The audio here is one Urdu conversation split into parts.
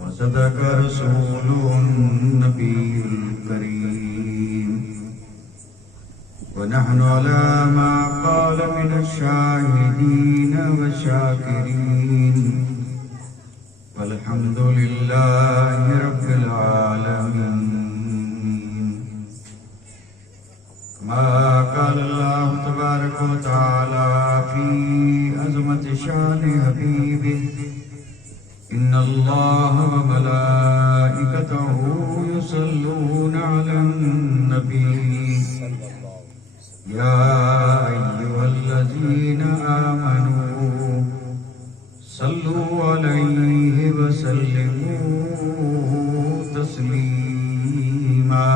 وصدق رسوله النبي الكريم ونحن على ما قال من الشاهدين والشاكرين والحمد لله رب العالمين. كما قال الله تبارك وتعالى في عظمة شان حبيبه إن الله وملائكته يصلون على النبي يا أيها الذين آمنوا صلوا عليه وسلموا تسليما.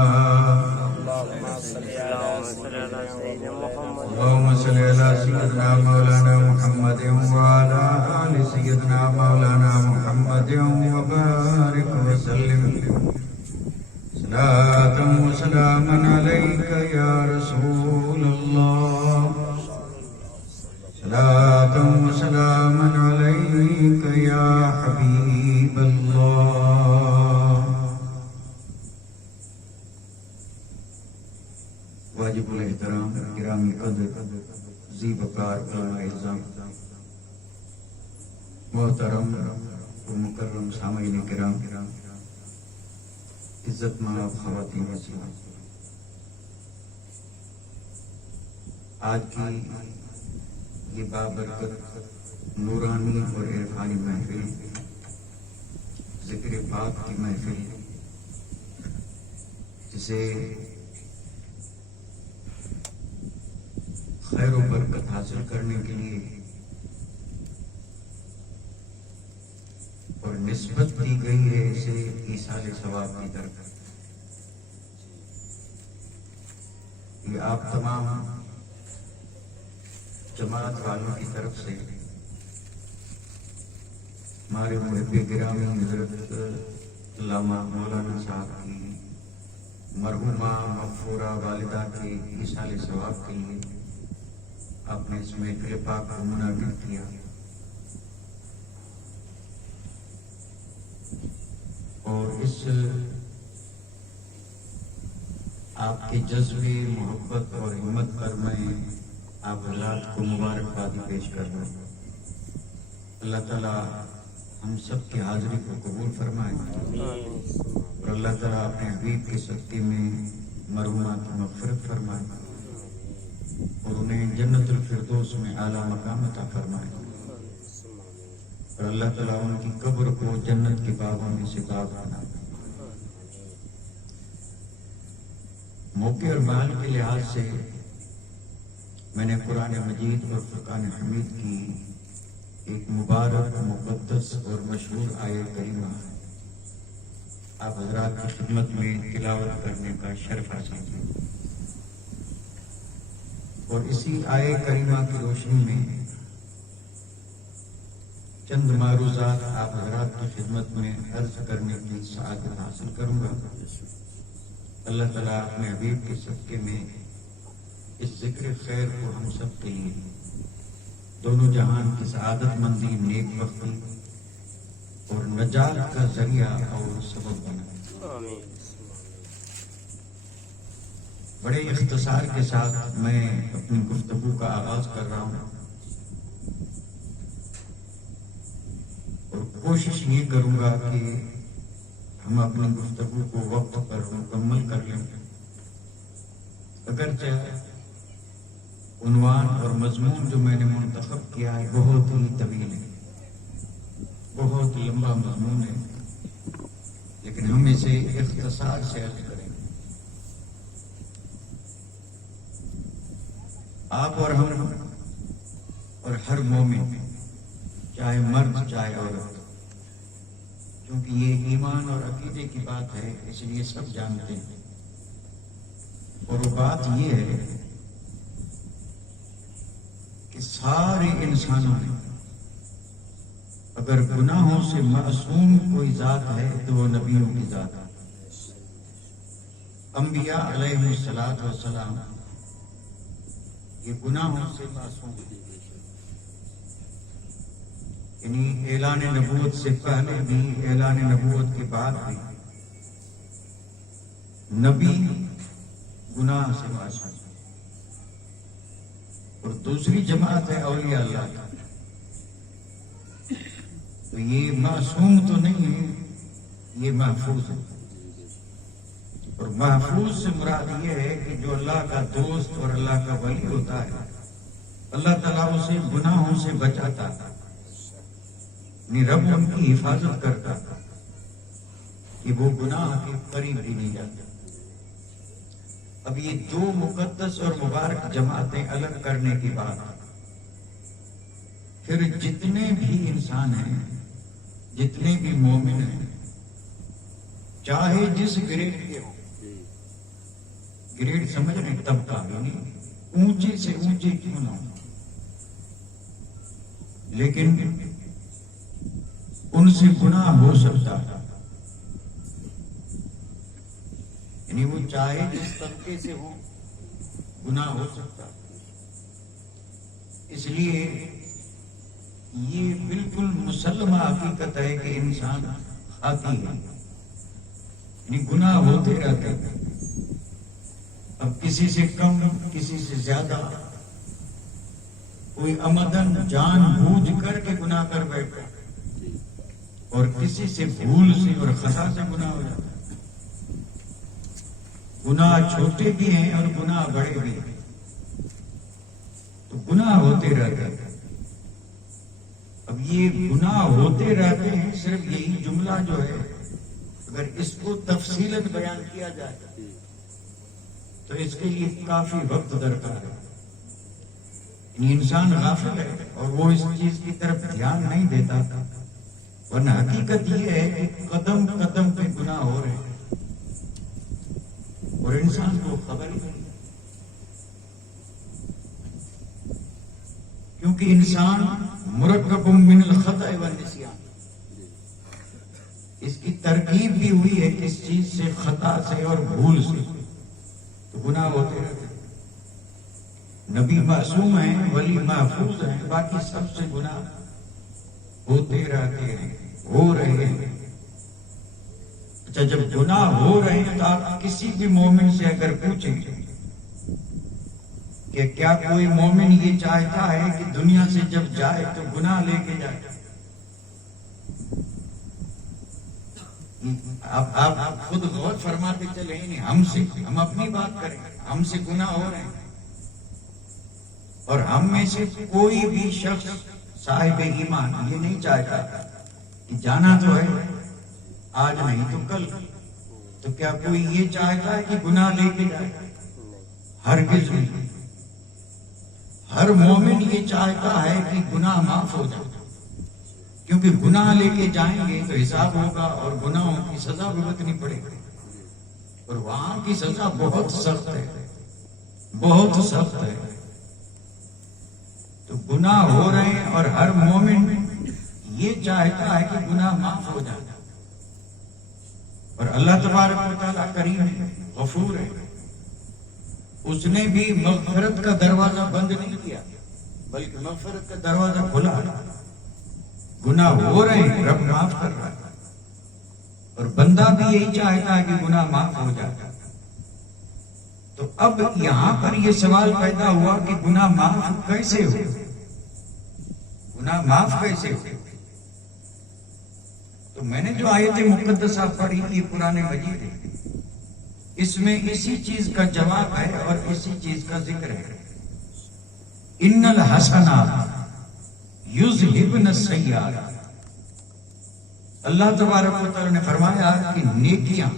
اللهم صل على سيدنا مولانا محمد وعلى آل سيدنا مولانا محمد وبارك وسلم صلاة وسلاما عليك يا رسول الله صلاة وسلاما عليك يا حبيب الله. واجب الاحترام گرامی قدر ذی وقار اعظم محترم و مکرم سامعین کرام، عزت مآب خواتین و حضرات، آج کی یہ بابرکت نورانی اور عرفانی محفل، ذکر پاک کی محفل، جسے خیر و برکت حاصل کرنے کے لیے اور نسبت دی گئی ہے اسے ایصال ثواب کی طرف. یہ آپ تمام جماعت والوں کی طرف سے ہمارے محب گرامی حضرت علامہ مولانا صاحب کی مرحومہ مغفورہ والدہ کے ایصال ثواب کے لیے آپ نے اس محفل پاک کو منعقد کیا. اور اس آپ کے جذبے محبت اور ہمت پر میں آپ حضرات کو مبارکبادی پیش کر رہا ہوں. اللہ تعالیٰ ہم سب کی حاضری کو قبول فرمائے اور اللہ تعالیٰ اپنے حبیب کے صدقے میں مرحومہ کی مغفرت فرمائے اور انہیں جنت الفردوس میں اعلیٰ مقام عطا فرمائے اور اللہ تعالیٰ ان کی قبر کو جنت کے باغوں میں سے باغ بنائے. موقع اور محل کے لحاظ سے میں نے قرآن مجید اور فرقان حمید کی ایک مبارک مقدس اور مشہور آیت کریمہ آپ حضرات کی خدمت میں تلاوت کرنے کا شرف حاصل کیا اور اسی آیت کریمہ کی روشنی میں چند معروضات آپ حضرات کی خدمت میں عرض کرنے کی سعادت حاصل کروں گا. اللہ تعالیٰ اپنے حبیب کے صدقے میں اس ذکر خیر کو ہم سب کے لیے دونوں جہان کی سعادت مندی، نیک بختی اور نجات کا ذریعہ اور سبب بنائے. بڑے اختصار کے ساتھ میں اپنی گفتگو کا آغاز کر رہا ہوں اور کوشش یہ کروں گا کہ ہم اپنی گفتگو کو وقت پر مکمل کر لیں. اگرچہ عنوان اور مضمون جو میں نے منتخب کیا ہے بہت ہی طویل ہے، بہت لمبا مضمون ہے، لیکن ہم اسے اختصار سے عرض کریں. آپ اور ہم اور ہر مومن، چاہے مرد چاہے عورت، کیونکہ یہ ایمان اور عقیدے کی بات ہے اس لیے سب جانتے ہیں. اور وہ بات یہ ہے کہ سارے انسانوں میں اگر گناہوں سے معصوم کوئی ذات ہے تو وہ نبیوں کی ذات ہے. انبیاء علیہ السلام یہ گناہوں سے معصوم. یعنی اعلان نبوت سے پہلے بھی، اعلان نبوت کے بعد بھی نبی گناہ سے معصوم، اور دوسری جماعت ہے اولیاء اللہ کا، تو یہ معصوم تو نہیں ہے، یہ محفوظ ہے۔ اور محفوظ سے مراد یہ ہے کہ جو اللہ کا دوست اور اللہ کا ولی ہوتا ہے، اللہ تعالیٰ اسے گناہوں سے بچاتا ہے، یعنی رب ان کی حفاظت کرتا کہ وہ گناہ کے قریب بھی نہیں جاتا۔ اب یہ دو مقدس اور مبارک جماعتیں الگ کرنے کے بعد پھر جتنے بھی انسان ہیں، جتنے بھی مومن ہیں، چاہے جس گریڈ کے ہوں، گریڈ سمجھ رہے ہیں، طبقہ یعنی اونچے سے اونچے کیوں نہ ہوں، لیکن ان سے گناہ ہو سکتا ہے، یعنی وہ چاہے جس طبقے سے ہو گناہ ہو سکتا ہے۔ اس لیے یہ بالکل مسلمہ حقیقت ہے کہ انسان خاطی ہے، یعنی گناہ ہوتے رہتے ہیں، اب کسی سے کم کسی سے زیادہ، کوئی عمدن جان بوجھ کر کے گناہ کر بیٹھا اور کسی سے بھول سے اور خطا سے گناہ ہو جاتا ہے۔ گناہ چھوٹے بھی ہیں اور گناہ بڑے بھی ہیں، تو گناہ ہوتے رہتے ہیں۔ اب یہ گناہ ہوتے رہتے ہیں، صرف یہی جملہ جو ہے اگر اس کو تفصیلاً بیان کیا جائے تو اس کے لیے کافی وقت درکار ہے۔ یعنی انسان غافل ہے اور وہ اس چیز کی طرف دھیان نہیں دیتا، ورنہ حقیقت یہ ہے کہ قدم قدم پہ گناہ ہو رہے ہیں اور انسان کو خبر ہی نہیں، کیونکہ انسان مرکب من الخطأ والنسیان، اس کی ترکیب بھی ہوئی ہے کس چیز سے؟ خطا سے اور بھول سے، تو گناہ ہوتے رہتے۔ نبی معصوم ہیں، ولی محفوظ ہیں، باقی سب سے گناہ ہوتے رہتے ہیں، ہو رہے ہیں۔ اچھا، جب گناہ ہو رہے ہیں تو آپ کسی بھی مومن سے اگر پوچھیں کہ کیا کوئی مومن یہ چاہتا ہے کہ دنیا سے جب جائے تو گناہ لے کے جائے؟ آپ خود غور فرماتے چلیں، نہیں ہم اپنی بات کریں، ہم سے گناہ ہو رہے ہیں اور ہم میں سے کوئی بھی شخص صاحب ایمان یہ نہیں چاہتا کہ جانا تو ہے آج نہیں تو کل، تو کیا کوئی یہ چاہتا ہے کہ گناہ لے کے جائے؟ ہرگز نہیں۔ ہر مومن یہ چاہتا ہے کہ گناہ معاف ہو جائے، کیونکہ گناہ لے کے جائیں گے تو حساب ہوگا اور گناہوں کی سزا بھگتنی پڑے گی، اور وہاں کی سزا بہت سخت ہے، بہت سخت ہے۔ تو گناہ ہو رہے ہیں اور ہر مومن یہ چاہتا ہے کہ گناہ معاف ہو جائے، اور اللہ تبارک و تعالیٰ کریم ہے، غفور ہے، اس نے بھی مغفرت کا دروازہ بند نہیں کیا بلکہ مغفرت کا دروازہ کھلا۔ گناہ ہو رہے ہیں، رب معاف کر رہا ہے، اور بندہ بھی یہی چاہتا ہے کہ گناہ معاف ہو جائے۔ تو اب یہاں پر یہ سوال پیدا ہوا کہ گناہ معاف کیسے ہو؟ گناہ معاف کیسے ہو؟ تو میں نے جو آیت مقدسہ پڑھی تھی قرآن مجید ہے، اس میں اسی چیز کا جواب ہے اور اسی چیز کا ذکر ہے۔ ان الحسنات یذہبن السیئات، اللہ تبارک و تعالی نے فرمایا کہ نیکیاں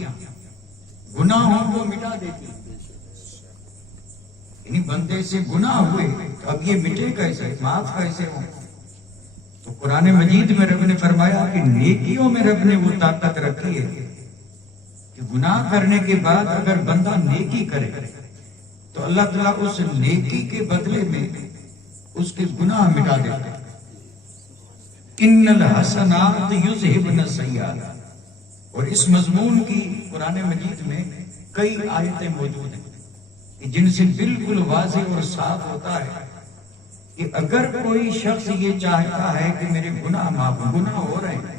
گناہوں کو مٹا دیتی ہیں۔ یعنی بندے سے گناہ ہوئے تو اب یہ مٹے کیسے، معاف کیسے ہوں؟ تو قرآن مجید میں رب نے فرمایا کہ نیکیوں میں رب نے وہ طاقت رکھی ہے کہ گناہ کرنے کے بعد اگر بندہ نیکی کرے تو اللہ تعالیٰ اس نیکی کے بدلے میں اس کے گناہ مٹا دیتا ہے۔ ان الحسنات یذہبن السیئات، اور اس مضمون کی قرآن مجید میں کئی آیتیں موجود ہیں کہ جن سے بالکل واضح اور صاف ہوتا ہے کہ اگر کوئی شخص یہ چاہتا ہے کہ میرے گناہ معاف، گناہ ہو رہے ہیں،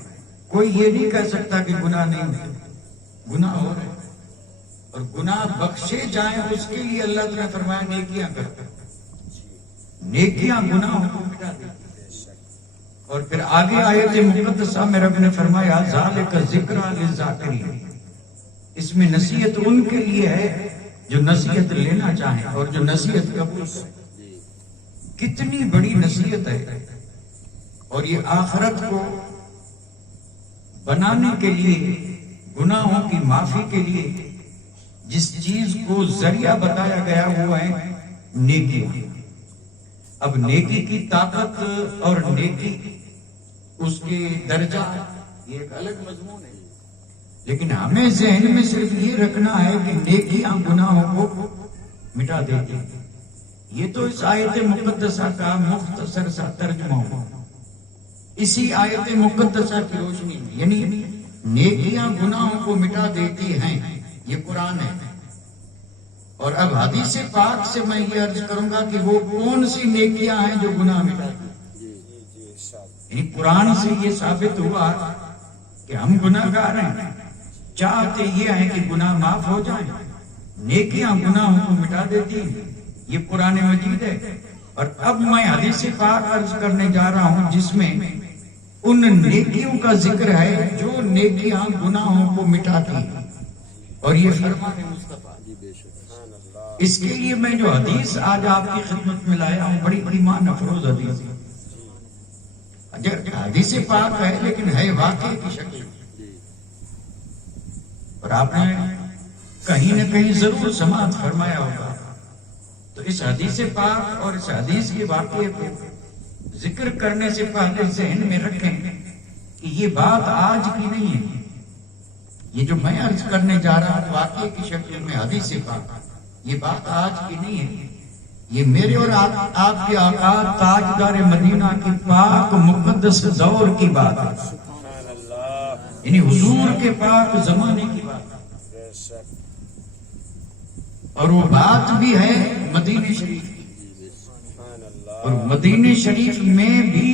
کوئی یہ نہیں کہہ سکتا کہ گناہ نہیں ہوتے، گناہ ہو رہے ہیں، اور گناہ بخشے جائیں اس کے لیے اللہ تعالیٰ نے فرمایا نیکیاں کرتے، نیکیاں گناہوں کو مٹا دیتی۔ اور پھر آگے آیت مقدسہ میں رب نے فرمایا ذالک ذکریٰ للذاکرین، اس میں نصیحت ان کے لیے ہے جو نصیحت لینا چاہیں اور جو نصیحت قبول کریں۔ کتنی بڑی نصیحت ہے، اور یہ آخرت کو بنانے کے لیے، گناہوں کی معافی کے لیے جس چیز کو ذریعہ بتایا گیا وہ ہے نیکی۔ اب نیکی کی طاقت اور نیکی اس کے درجہ یہ ایک الگ مضمون ہے، لیکن ہمیں ذہن میں صرف یہ رکھنا ہے کہ نیکیاں گناہوں کو مٹا دیتی ہیں۔ یہ تو اس آیت مقدسہ کا مختصر سا ترجمہ ہوا اسی آیت مقدسہ کی روشنی میں، یعنی نیکیاں گناہوں کو مٹا دیتی ہیں، یہ قرآن ہے۔ اور اب حدیث پاک سے میں یہ عرض کروں گا کہ وہ کون سی نیکیاں ہیں جو گناہ مٹاتی ہیں۔ یعنی قرآن سے یہ ثابت ہوا کہ ہم گناہ گار ہیں، چاہتے یہ ہیں کہ گناہ معاف ہو جائیں، نیکیاں گناہوں کو مٹا دیتی ہیں، یہ قرآن مجید ہے۔ اور اب میں حدیث پاک عرض کرنے جا رہا ہوں جس میں ان نیکیوں کا ذکر ہے جو نیکیاں گناہوں کو مٹاتی ہیں، اور یہ فرمان مصطفیٰ۔ اس کے لیے میں جو حدیث آج آپ کی خدمت میں لایا ہوں بڑی ایمان افروز حدیث ہے۔ حدیث پاک ہے لیکن ہے واقعے کی شکل، اور آپ نے کہیں نہ کہیں ضرور سماعت فرمایا ہوگا۔ تو اس حدیث پاک اور اس حدیث کے واقعے کو ذکر کرنے سے پہلے ذہن میں رکھیں کہ یہ بات آج کی نہیں ہے، یہ جو میں عرض کرنے جا رہا ہوں واقعے کی شکل میں حدیث پاک، یہ بات آج کی نہیں ہے، یہ میرے اور آپ کے آقا تاجدار مدینہ کی پاک مقدس دور کی بات ہے، یعنی حضور کے پاک زمانے کی بات ہے، اور وہ بات بھی ہے مدینہ شریف کی، اور مدینہ شریف میں بھی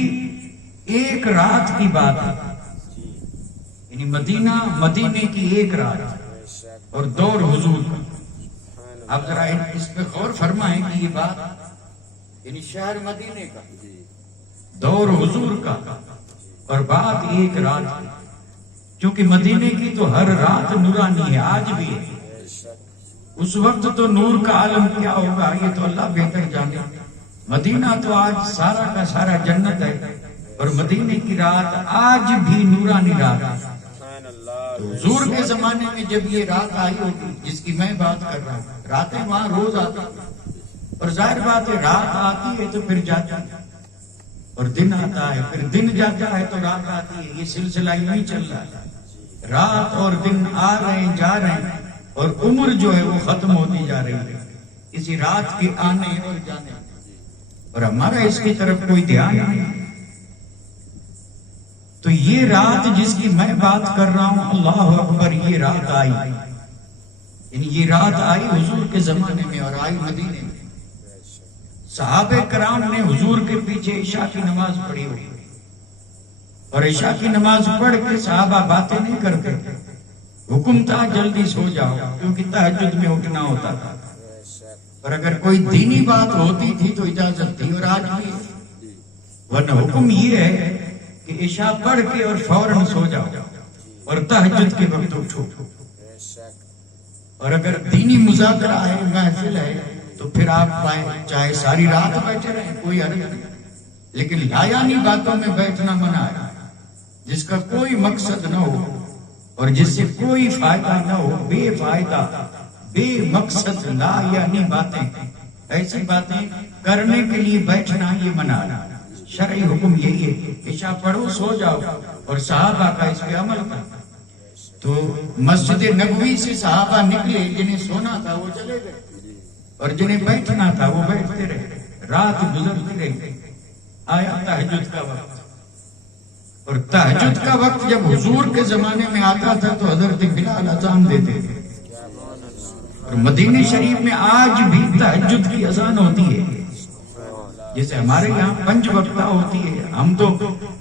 ایک رات کی بات ہے، یعنی مدینے کی ایک رات اور دور حضور کا۔ آپ ذرا اس پہ غور فرمائیں کہ یہ بات یعنی شہر مدینے کا، دور حضور کا، اور بات ایک رات کی، کیونکہ مدینے کی تو ہر رات نورانی ہے، آج بھی ہے۔ اس وقت تو نور کا عالم کیا ہوگا یہ تو اللہ بہتر جانے، مدینہ تو آج سارا کا سارا جنت ہے، اور مدینے کی رات آج بھی نورانی رات ہے۔ تو حضور کے زمانے میں جب یہ رات آئی ہوگی جس کی میں بات کر رہا ہوں، راتیں وہاں روز آتی ہیں، اور ظاہر بات ہے رات آتی ہے تو پھر جاتی ہے، اور دن آتا ہے، پھر دن جاتا ہے تو رات آتی ہے، یہ سلسلہ یوں چل رہا ہے، رات اور دن آ رہے ہیں جا رہے ہیں، اور عمر جو ہے وہ ختم ہوتی جا رہی ہے اسی رات کے آنے اور جانے، اور ہمارا اس کی طرف کوئی دھیان نہیں۔ تو یہ رات جس کی میں بات کر رہا ہوں، اللہ اکبر، یہ رات آئی، یعنی یہ رات آئی حضور کے زمانے میں اور آئی مدینے میں۔ صحابہ کرام نے حضور کے پیچھے عشاء کی نماز پڑھی ہوئی، اور عشاء کی نماز پڑھ کے صحابہ باتیں نہیں کرتے، حکم تھا جلدی سو جاؤ کیونکہ تہجد میں اٹھنا ہوتا تھا، اور اگر کوئی دینی بات ہوتی تھی تو اجازت تھی، اور آج بھی، ورنہ حکم یہ ہے کہ عشاء پڑھ کے اور فوراً سو جاؤ اور تہجد کے وقت اٹھو، اور اگر دینی مذاکرہ ہے، محفل ہے، تو پھر آپ چاہے ساری رات بیٹھے رہیں، کوئی حرج نہیں، لیکن لایانی باتوں میں بیٹھنا منع ہے، جس کا کوئی مقصد نہ ہو اور جس سے کوئی فائدہ نہ ہو، بے فائدہ بے مقصد لا یعنی باتیں، ایسی باتیں کرنے کے لیے بیٹھنا یہ منع ہے۔ شرعی حکم یہی ہے، عشاء پڑھو سو جاؤ، اور صحابہ کا اس پہ عمل تھا۔ تو مسجد نبوی سے صحابہ نکلے، جنہیں سونا تھا وہ چلے گئے، اور جنہیں بیٹھنا تھا وہ بیٹھتے رہے، رات گزرتی رہی، آیا تہجد کا وقت، اور تہجد کا وقت جب حضور کے زمانے میں آتا تھا تو حضرت بلال اذان دیتے تھے، اور مدینہ شریف میں آج بھی تہجد کی اذان ہوتی ہے، جیسے ہمارے یہاں پنج وقتہ ہوتی ہے، ہم تو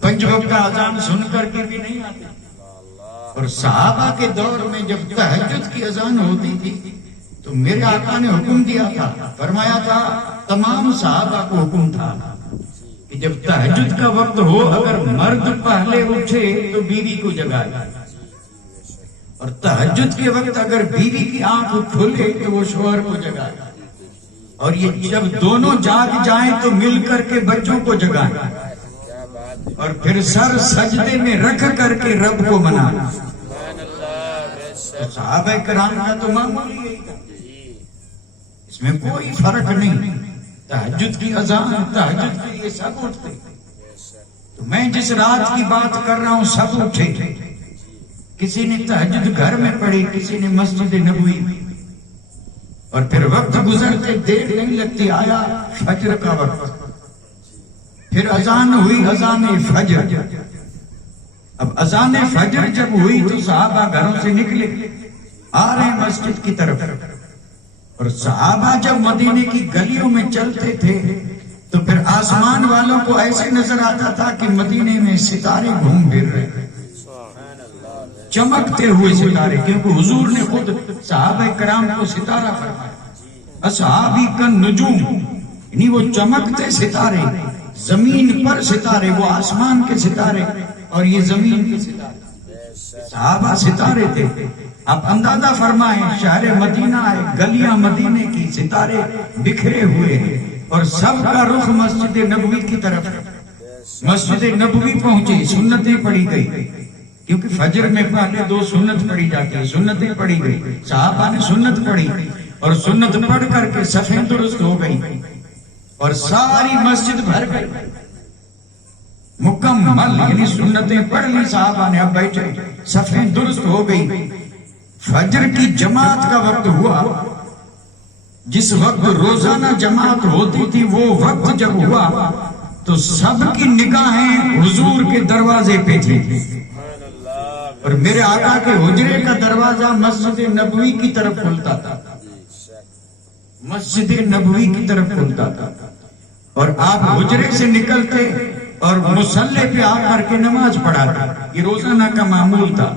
پنج وقتہ اذان سن کر کے بھی نہیں آتے، اور صحابہ کے دور میں جب تہجد کی اذان ہوتی تھی تو میرے آقا نے حکم دیا تھا، فرمایا تھا تمام صحابہ کو حکم تھا کہ جب تہجد کا وقت ہو اگر مرد پہلے اٹھے تو بیوی کو جگائے، اور تہجد کے وقت اگر بیوی کی آنکھ کھلے تو وہ شوہر کو جگائے، اور یہ جب دونوں جاگ جائیں تو مل کر کے بچوں کو جگائیں، اور پھر سر سجدے میں رکھ کر کے رب کو منانا۔ صحابہ کرام کا تو معمول یہی تھا، اس میں کوئی فرق نہیں۔ تہجد کی اذان، تہجد کے لیے سب اٹھتے، تو میں جس رات کی بات کر رہا ہوں سب اٹھے، کسی نے تہجد گھر میں پڑھی، کسی نے مسجد نبوی میں، اور پھر وقت گزرتے دیر نہیں لگتی، آیا فجر کا وقت، پھر اذان ہوئی، اذان فجر۔ اب اذان فجر جب ہوئی تو صحابہ گھروں سے نکلے، آ رہے ہیں مسجد کی طرف، اور صحابہ جب مدینے کی گلیوں میں چلتے تھے تو پھر آسمان والوں کو ایسے نظر آتا تھا کہ مدینے میں ستارے گھوم پھر رہے ہیں، چمکتے ہوئے ستارے، کیونکہ حضور نے خود صحابہ کرام کو ستارہ فرمایا، اصحابی کا نجوم، یعنی وہ چمکتے ستارے، زمین پر ستارے، وہ آسمان کے ستارے اور یہ زمین کے ستارے، صحابہ ستارے تھے۔ اب اندازہ فرمائیں، شہر مدینہ ہے، گلیاں مدینے کی، ستارے بکھرے ہوئے ہیں، اور سب کا رخ مسجد نبوی کی طرف۔ مسجد نبوی پہنچے، سنتیں پڑھی گئی، کیونکہ فجر میں پہلے 2 سنت پڑھی جاتی ہے، سنتیں پڑھی گئی، صحابہ نے سنت پڑھی، اور سنت پڑھ کر کے صفیں درست ہو گئی، اور ساری مسجد بھر گئی مکمل، یعنی سنتیں پڑھ لی صحابہ نے، اب بیٹھے، صفیں درست ہو گئی۔ فجر کی جماعت کا وقت ہوا، جس وقت روزانہ جماعت ہوتی تھی وہ وقت جب ہوا تو سب کی نگاہیں حضور کے دروازے پہ تھی، اور میرے آقا کے حجرے کا دروازہ مسجد نبوی کی طرف کھلتا تھا، مسجد نبوی کی طرف کھلتا تھا، اور آپ حجرے سے نکلتے اور مصلی پہ آ کر کے نماز پڑھاتے، یہ روزانہ کا معمول تھا،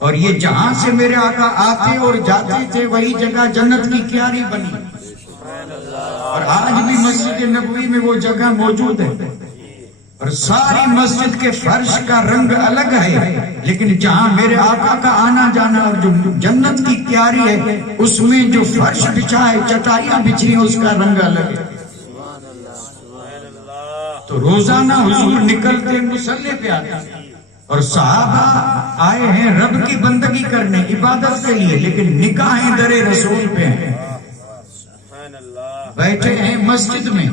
اور یہ جہاں سے میرے آقا آتے اور جاتے تھے وہی جگہ جنت کی کیاری بنی، اور آج بھی مسجد نبوی میں وہ جگہ موجود ہے، اور ساری مسجد کے فرش کا رنگ الگ ہے، لیکن جہاں میرے آقا کا آنا جانا اور جو جنت کی کیاری ہے اس میں جو فرش بچھا ہے، چٹائیاں بچھی ہیں، اس کا رنگ الگ ہے۔ تو روزانہ حضور نکلتے مصلی پہ آتے، اور صحابہ آئے ہیں رب کی بندگی کرنے، عبادت کے لیے، لیکن نگاہیں در رسول پہ ہیں، بیٹھے ہیں مسجد میں،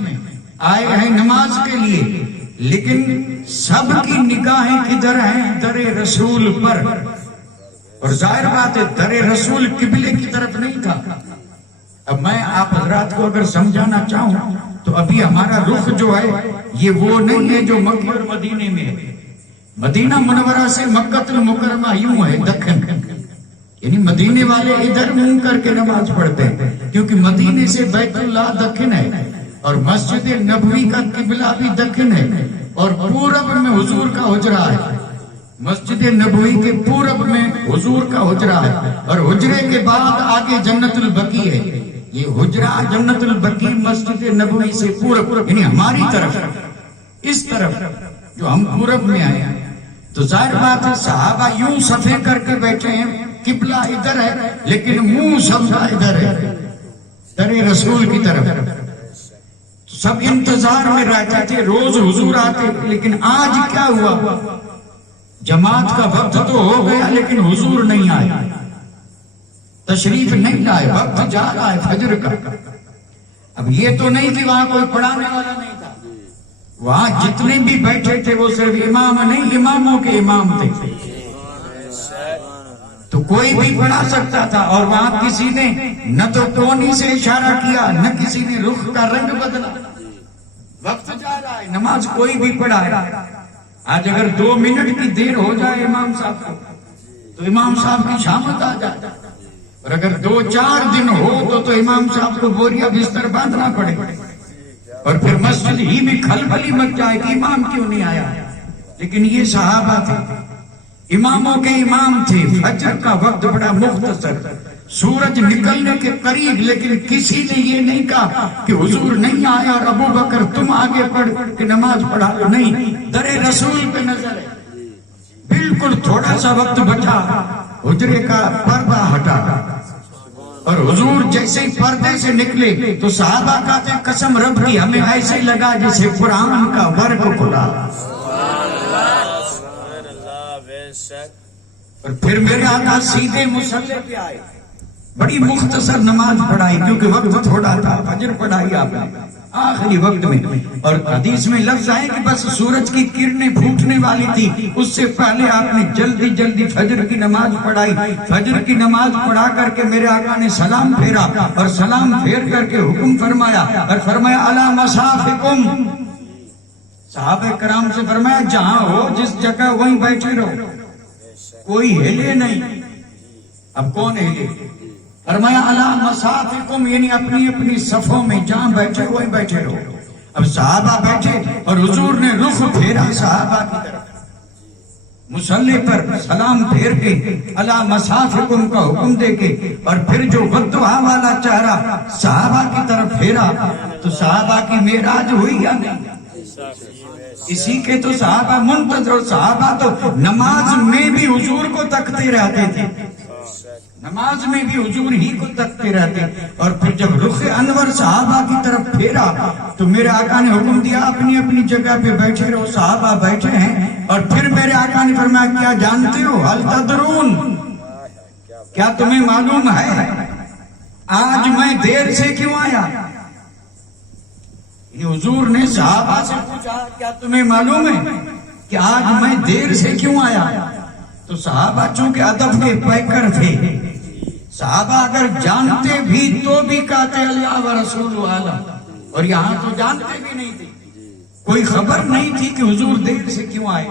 آئے ہیں نماز کے لیے، لیکن سب کی نگاہیں کدھر ہیں؟ در رسول پر، اور ظاہر بات ہے در رسول قبلے کی طرف نہیں تھا۔ اب میں آپ حضرات کو اگر سمجھانا چاہوں تو ابھی ہمارا رخ جو ہے یہ وہ نہیں ہے جو مکہ اور مدینے میں ہے۔ مدینہ منورہ سے مکہ المکرمہ یوں ہے دکن، یعنی مدینے والے ادھر منہ کر کے نماز پڑھتے ہیں، کیونکہ مدینے سے بیت اللہ دکن ہے، اور مسجد نبوی کا قبلہ بھی دکن ہے، اور پورب میں حضور کا حجرہ ہے، مسجد نبوی کے پورب میں حضور کا حجرہ ہے، اور حجرے کے بعد آگے جنت البقیع ہے۔ یہ حجرہ جنت البقیع مسجد نبوی سے پورب، یعنی ہماری طرف، اس طرف جو ہم پورب میں آئے ہیں، تو ظاہر بات ہے صحابہ یوں صفے کر کے بیٹھے ہیں، قبلہ ادھر ہے لیکن منہ سب کا ادھر ہے، در رسول کی طرف۔ سب انتظار میں رہتے تھے، روز حضور آتے، لیکن آج کیا ہوا؟ جماعت کا وقت تو ہو گیا لیکن حضور نہیں آئے، تشریف نہیں لائے، وقت جا رہا ہے فجر کا۔ اب یہ تو نہیں کہ وہاں کوئی پڑھانے والا نہیں تھا، وہاں جتنے بھی بیٹھے تھے وہ صرف امام نہیں، اماموں کے امام تھے، تو کوئی بھی پڑھا سکتا تھا، اور وہاں کسی نے نہ تو کونی سے اشارہ کیا، نہ کسی نے رخ کا رنگ بدلا، وقت جا رہا ہے، نماز کوئی بھی پڑھا ہے۔ آج اگر 2 منٹ کی دیر ہو جائے امام صاحب کو تو امام صاحب کی شامت آ جائے، اور اگر 2-4 دن ہو تو امام صاحب کو بوریا بستر باندھنا پڑے، اور پھر مسجد ہی میں کھلبلی مچ جائے کہ امام کیوں نہیں آیا. لیکن یہ صحابہ تھے، اماموں کے امام تھے. فجر کا وقت بڑا مختصر، سورج نکلنے کے قریب، لیکن کسی نے یہ نہیں کہا کہ حضور نہیں آیا اور ابو بکر تم آگے پڑھ کے نماز پڑھا لو. نہیں، در رسول پہ نظر ہے. بالکل تھوڑا سا وقت بچا، حجرے کا پردہ ہٹا اور حضور جیسے ہی پردے سے نکلے تو صحابہ کہتے ہیں قسم رب کی ہمیں ایسے لگا جیسے قرآن کا ورق کھلا. اور پھر میرے آقا سیدھے مصلی پہ آئے، بڑی مختصر نماز پڑھائی کیونکہ وقت تھوڑا تھا. فجر پڑھائی آپ نے آخری وقت میں، اور حدیث میں لفظ آئے کہ بس سورج کی کرنیں پھوٹنے والی تھی، اس سے پہلے آپ نے جلدی جلدی فجر کی نماز پڑھائی. فجر کی نماز پڑھا کر کے میرے آقا نے سلام پھیرا اور سلام پھیر کر کے حکم فرمایا اور فرمایا الا مصافکم. صحابہ کرام سے فرمایا جہاں ہو جس جگہ وہیں بیٹھے رہو، کوئی ہلے نہیں. اب کون ہلے؟ فرمایا الا مصافکم، یعنی اپنی اپنی صفوں میں جہاں بیٹھے وہیں بیٹھے رہو. اب صحابہ بیٹھے اور حضور نے رخ پھیرا صحابہ کی طرف، مصلی پر سلام پھیر کے الا مصافکم کا حکم دے کے، اور پھر جو ودعا والا چہرہ صحابہ کی طرف پھیرا تو صحابہ کی معراج ہوئی یا نہیں؟ اسی کے تو صحابہ منتظر، صحابہ تو نماز میں بھی حضور کو تکتے رہتے تھے، نماز میں بھی حضور ہی کو تکتے رہتے. اور پھر جب رخ انور صحابہ کی طرف پھیرا تو میرے آقا نے حکم دیا اپنی اپنی جگہ پہ بیٹھے رہو. صحابہ بیٹھے ہیں اور پھر میرے آقا نے فرمایا کیا جانتے ہو ہل تدرون، کیا تمہیں معلوم ہے آج میں دیر سے کیوں آیا؟ حضور نے صحابہ سے پوچھا کیا تمہیں معلوم ہے کہ آج میں دیر سے کیوں آیا؟ تو صحابہ چونکہ ادب کے پیکر تھے، صحابہ اگر جانتے بھی تو بھی کہتے اللہ و رسول عالم، اور یہاں تو جانتے بھی نہیں تھے، کوئی خبر نہیں تھی کہ حضور دیر سے کیوں آئے.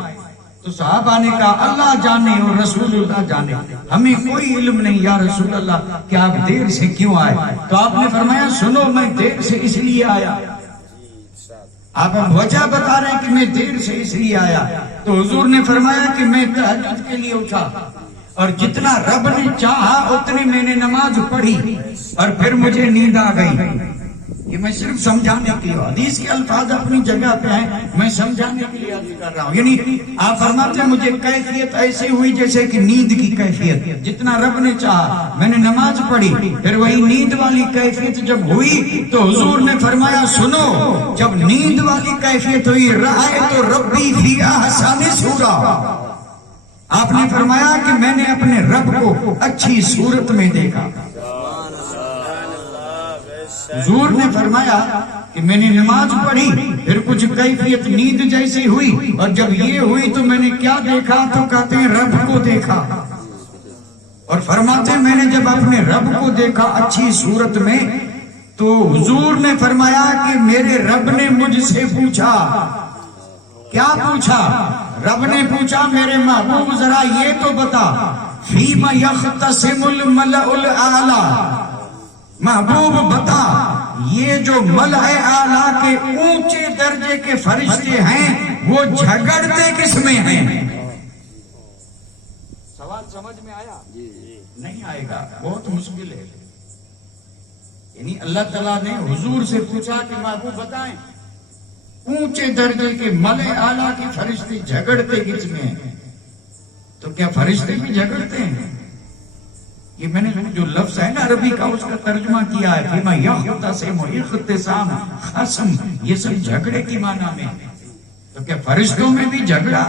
تو صحابہ نے کہا اللہ جانے اور رسول اللہ جانے، ہمیں کوئی علم نہیں یا رسول اللہ کہ آپ دیر سے کیوں آئے. تو آپ نے فرمایا سنو میں دیر سے اس لیے آیا. آپ وجہ بتا رہے ہیں کہ میں دیر سے اس لیے آیا. تو حضور نے فرمایا کہ میں تہجد کے لیے اٹھا اور جتنا رب نے چاہا اتنی میں نے نماز پڑھی اور پھر مجھے نیند آ گئی. یہ میں صرف سمجھانے کے لیے، حدیث کے الفاظ اپنی جگہ پہ ہیں، میں سمجھانے کے لیے عرض کر رہا ہوں. یعنی آپ فرماتے ہیں مجھے کیفیت ایسی ہوئی جیسے کہ نیند کی کیفیت، جتنا رب نے چاہا میں نے نماز پڑھی، پھر وہی نیند والی کیفیت جب ہوئی تو حضور نے فرمایا سنو جب نیند والی کیفیت ہوئی رأیت ربی فی احسن صورۃ، آپ نے فرمایا کہ میں نے اپنے رب کو اچھی صورت میں دیکھا. حضور نے فرمایا کہ میں نے نماز پڑھی، پھر کچھ کیفیت نیند جیسی ہوئی، اور جب یہ ہوئی تو میں نے کیا دیکھا؟ تو کہتے ہیں رب کو دیکھا. اور فرماتے ہیں میں نے جب اپنے رب کو دیکھا اچھی صورت میں تو حضور نے فرمایا کہ میرے رب نے مجھ سے پوچھا. کیا پوچھا؟ رب نے پوچھا میرے محبوب ذرا یہ تو بتا فیم یختصم الملأ الاعلی، محبوب بتا یہ جو ملأ اعلیٰ کے اونچے درجے کے فرشتے ہیں وہ جھگڑتے کس میں ہیں؟ سوال سمجھ میں آیا؟ نہیں آئے گا، بہت مشکل ہے. یعنی اللہ تعالیٰ نے حضور سے پوچھا کہ محبوب بتائیں اونچے درجے کے ملأ اعلیٰ کے فرشتے جھگڑتے کس میں ہیں؟ تو کیا فرشتے بھی جھگڑتے ہیں؟ یہ میں نے جو لفظ ہے نا عربی کا اس کا ترجمہ کیا ہے فیما یختصم اختصام خصم، یہ سب جھگڑے کی معنی میں. تو کیا فرشتوں میں بھی جھگڑا؟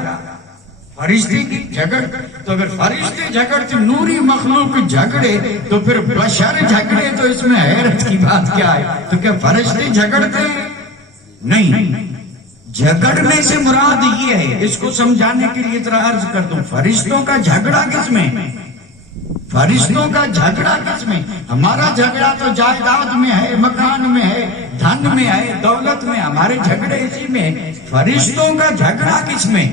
فرشتے کی جھگڑ، تو اگر فرشتے جھگڑتے نوری مخلوق جھگڑے تو پھر بشر جھگڑے تو اس میں حیرت کی بات کیا ہے؟ تو کیا فرشتے جھگڑتے ہیں؟ نہیں، جھگڑنے سے مراد یہ ہے، اس کو سمجھانے کے لیے ذرا عرض کر دوں فرشتوں کا جھگڑا کس میں؟ فرشتوں کا جھگڑا کس میں؟ ہمارا جھگڑا تو جائیداد میں ہے، مکان میں ہے، دھن میں ہے، دولت میں، ہمارے جھگڑے اسی میں. فرشتوں کا جھگڑا کس میں؟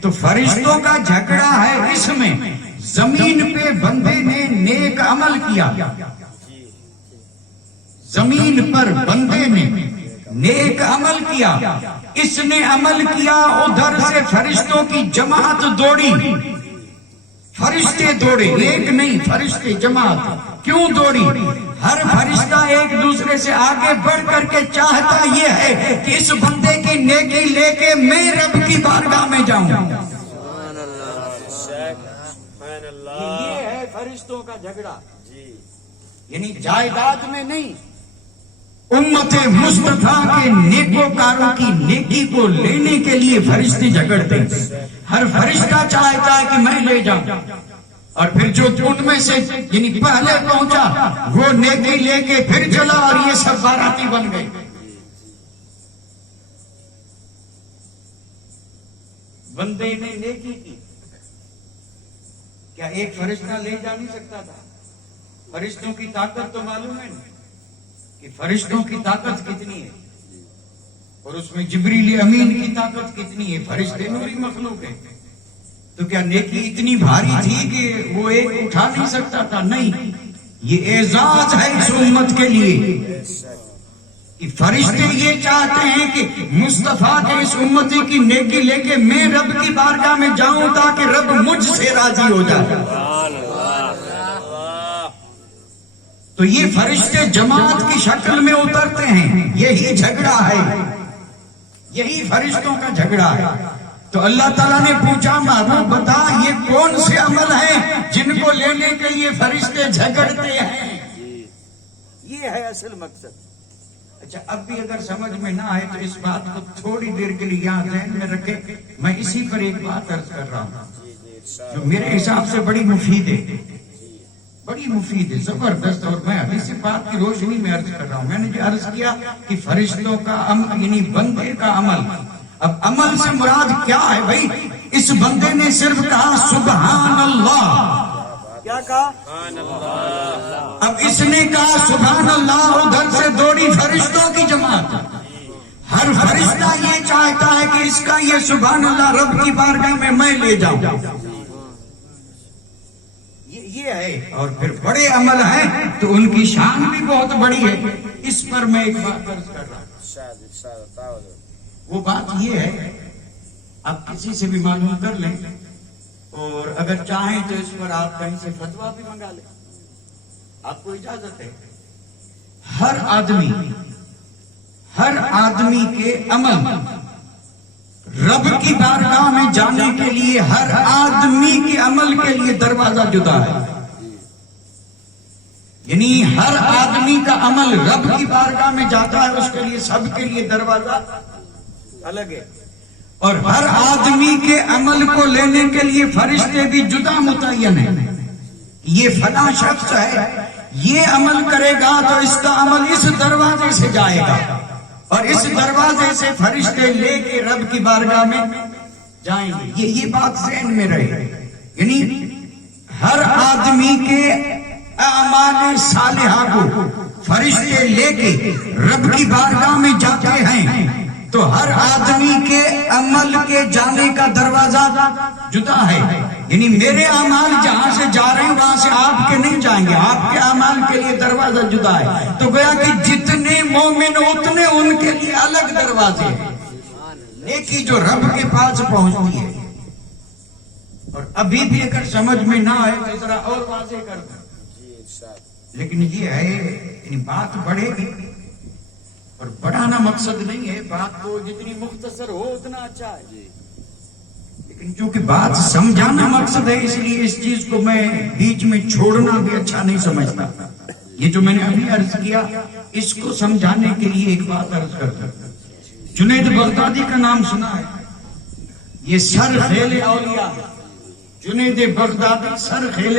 تو فرشتوں کا جھگڑا ہے اس میں زمین پہ بندے نے نیک عمل کیا، زمین پر بندے نے نیک عمل کیا، اس نے عمل کیا، ادھر سے فرشتوں کی جماعت دوڑی، فرشتے دوڑے، ایک نہیں فرشتے جماعت۔ کیوں دوڑی؟ ہر فرشتہ ایک دوسرے سے آگے بڑھ کر کے چاہتا یہ ہے کہ اس بندے کی نیکی لے کے میں رب کی بارگاہ میں جاؤں۔ یہ ہے فرشتوں کا جھگڑا، یعنی جائیداد میں نہیں، امت مصطفیٰ کے نیکوکاروں کی نیکی کو لینے کے لیے فرشتے جھگڑتے ہیں۔ ہر فرشتہ چاہتا ہے کہ میں لے جاؤں، اور پھر جو ان میں سے یعنی پہلے پہنچا وہ نیکی لے کے پھر چلا، اور یہ سب باراتی بن گئے۔ بندے نے نیکی کی، کیا ایک فرشتہ لے جا نہیں سکتا تھا؟ فرشتوں کی طاقت تو معلوم ہے کہ فرشتوں کی طاقت کتنی ہے، اور اس میں جبریل امین کی طاقت کتنی ہے۔ فرشتے نوری مخلوق ہے، تو کیا نیکی اتنی بھاری تھی کہ وہ ایک اٹھا نہیں سکتا تھا؟ نہیں، یہ اعزاز ہے اس امت کے لیے کہ فرشتے یہ چاہتے ہیں کہ مصطفیٰ کے اس امتی کی نیکی لے کے میں رب کی بارگاہ میں جاؤں تاکہ رب مجھ سے راضی ہو جائے۔ تو یہ فرشتے جماعت کی شکل میں اترتے ہیں، یہی جھگڑا ہے، یہی فرشتوں کا جھگڑا ہے۔ تو اللہ تعالیٰ نے پوچھا محبوب بتا یہ کون سے عمل ہیں جن کو لینے کے لیے فرشتے جھگڑتے ہیں؟ یہ ہے اصل مقصد۔ اچھا، اب بھی اگر سمجھ میں نہ آئے تو اس بات کو تھوڑی دیر کے لیے یہاں ذہن میں رکھے، میں اسی پر ایک بات عرض کر رہا ہوں جو میرے حساب سے بڑی مفید ہے، بڑی مفید ہے، زبردست، اور میں ابھی سے بات کی روشنی میں عرض کر رہا ہوں۔ میں نے جو عرض کیا کہ فرشتوں کا عمل یعنی بندے کا عمل، اب عمل سے مراد کیا ہے بھائی؟ اس بندے نے صرف کہا سبحان اللہ، کیا کہا؟ اب اس نے کہا سبحان اللہ، ادھر سے دوڑی فرشتوں کی جماعت۔ ہر فرشتہ یہ چاہتا ہے کہ اس کا یہ سبحان اللہ رب کی بارگاہ میں لے جاؤں، یہ ہے۔ اور پھر بڑے عمل ہیں تو ان کی شان بھی بہت بڑی ہے۔ اس پر میں ایک بات عرض کر رہا ہوں، وہ بات یہ ہے، آپ کسی سے بھی معلوم کر لیں، اور اگر چاہیں تو اس پر آپ کہیں سے فتویٰ بھی منگا لیں، آپ کو اجازت ہے۔ ہر آدمی کے عمل رب کی بارگاہ میں جانے کے لیے ہر آدمی کے عمل کے لیے دروازہ جدا ہے، یعنی ہر آدمی کا عمل رب کی بارگاہ میں جاتا ہے، اس کے لیے سب کے لیے دروازہ الگ ہے، اور ہر آدمی کے عمل کو لینے کے لیے فرشتے بھی جدا متعین ہیں۔ یہ فلاں شخص ہے، یہ عمل کرے گا تو اس کا عمل اس دروازے سے جائے گا، اور اس دروازے سے فرشتے لے کے رب کی بارگاہ میں جائیں گے۔ یہ بات ذہن میں رہے، یعنی ہر آدمی کے اعمال صالحہ کو فرشتے لے کے رب کی بارگاہ میں جاتے ہیں، تو ہر آدمی کے عمل کے جانے کا دروازہ جدا ہے، یعنی میرے اعمال جہاں سے جا رہے ہیں وہاں سے آپ کے نہیں جائیں گے، آپ کے اعمال کے لیے دروازہ جدا ہے۔ تو گویا کہ جتنے مومن اتنے ان کے لیے الگ دروازے ہیں، نیکی جو رب کے پاس پہنچتی ہے۔ اور ابھی بھی اگر سمجھ میں نہ آئے تو ذرا اور واضح کر دیں، لیکن یہ ہے یعنی بات بڑھے گی، اور بڑھانا مقصد نہیں ہے، بات کو جتنی مختصر ہو اتنا اچھا ہے، لیکن چونکہ بات سمجھانا مقصد ہے اس لیے اس چیز کو میں بیچ میں چھوڑنا بھی اچھا نہیں سمجھتا۔ یہ جو میں نے ابھی عرض کیا اس کو سمجھانے کے لیے ایک بات عرض کرتا ہوں۔ جنید بغدادی کا نام سنا ہے؟ یہ سر خیل اولیاء، جنید بغدادی سر خیل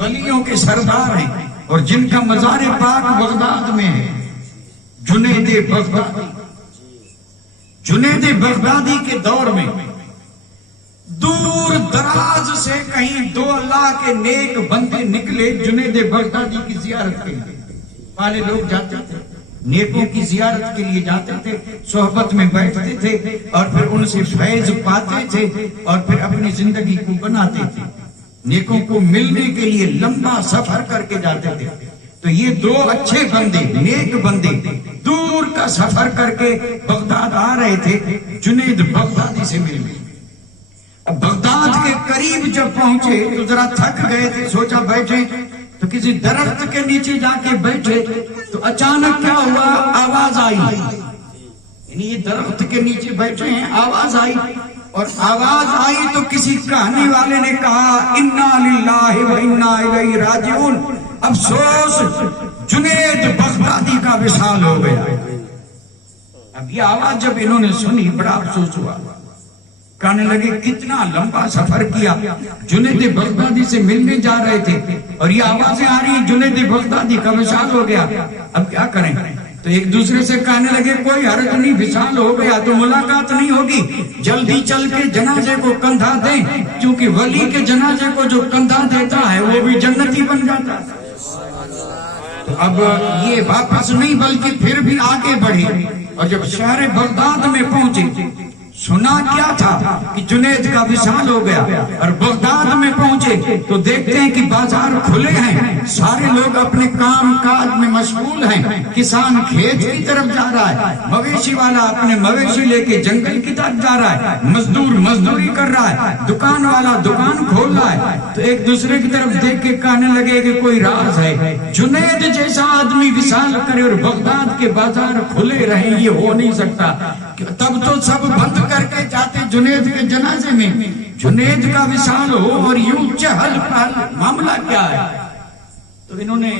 ولیوں کے سردار ہیں، اور جن کا مزار پاک بغداد میں ہے۔ جنید بغدادی کے دور میں دور دراز سے کہیں دو اللہ کے نیک بندے نکلے جنید بغدادی کی زیارت کے لیے۔ پہلے لوگ جاتے تھے، نیکوں کی زیارت کے لیے جاتے تھے، صحبت میں بیٹھتے تھے، اور پھر ان سے فیض پاتے تھے، اور پھر اپنی زندگی کو بناتے تھے۔ نیکوں کو ملنے کے لیے لمبا سفر کر کے جاتے تھے۔ تو یہ دو اچھے بندے، نیک بندے، دور دور کا سفر کر کے بغداد آ رہے تھے، جنید بغدادی سے ملے۔ اب بغداد کے قریب جب پہنچے تو ذرا تھک گئے تھے، سوچا بیٹھے، تو کسی درخت کے نیچے جا کے بیٹھے تو اچانک کیا ہوا، آواز آئی، یعنی یہ درخت کے نیچے بیٹھے ہیں، آواز آئی، اور آواز آئی تو کسی کہانی والے نے کہا انا للہ و انا الیہ راجعون، افسوس جنید بغدادی کا وصال ہو گیا۔ اب یہ آواز جب انہوں نے سنی بڑا افسوس ہوا، کہنے لگے کتنا لمبا سفر کیا، جنید بغدادی سے ملنے جا رہے تھے اور یہ آوازیں آ رہی ہیں جنید بغدادی کا وصال ہو گیا، اب کیا کریں؟ تو ایک دوسرے سے کہنے لگے کوئی حرج نہیں، وصال ہو گیا تو ملاقات نہیں ہوگی، جلدی چل کے جنازے کو کندھا دیں، کیونکہ ولی کے جنازے کو جو کندھا دیتا ہے وہ بھی جنتی بن جاتا ہے۔ تو اب یہ واپس نہیں بلکہ پھر بھی آگے بڑھے، اور جب شہر بغداد میں پہنچے سنا کیا تھا کہ جنید کا وصال ہو گیا، اور بغداد میں پہنچے تو دیکھتے ہیں کہ بازار کھلے ہیں، سارے لوگ اپنے کام کاج میں مشغول ہیں، کسان کھیت کی طرف جا رہا ہے، مویشی والا اپنے مویشی لے کے جنگل کی طرف جا رہا ہے، مزدور مزدوری کر رہا ہے، دکان والا دکان کھول رہا ہے، تو ایک دوسرے کی طرف دیکھ کے کہنے لگے کہ کوئی راز ہے، جنید جیسا آدمی وصال کرے اور بغداد کے بازار کھلے رہیں، یہ ہو نہیں سکتا۔ تب تو سب بند کر کے جاتے جنید کے جنازے میں، جنید کا وصال ہو اور یوں چہل پہل، معاملہ کیا ہے؟ تو انہوں نے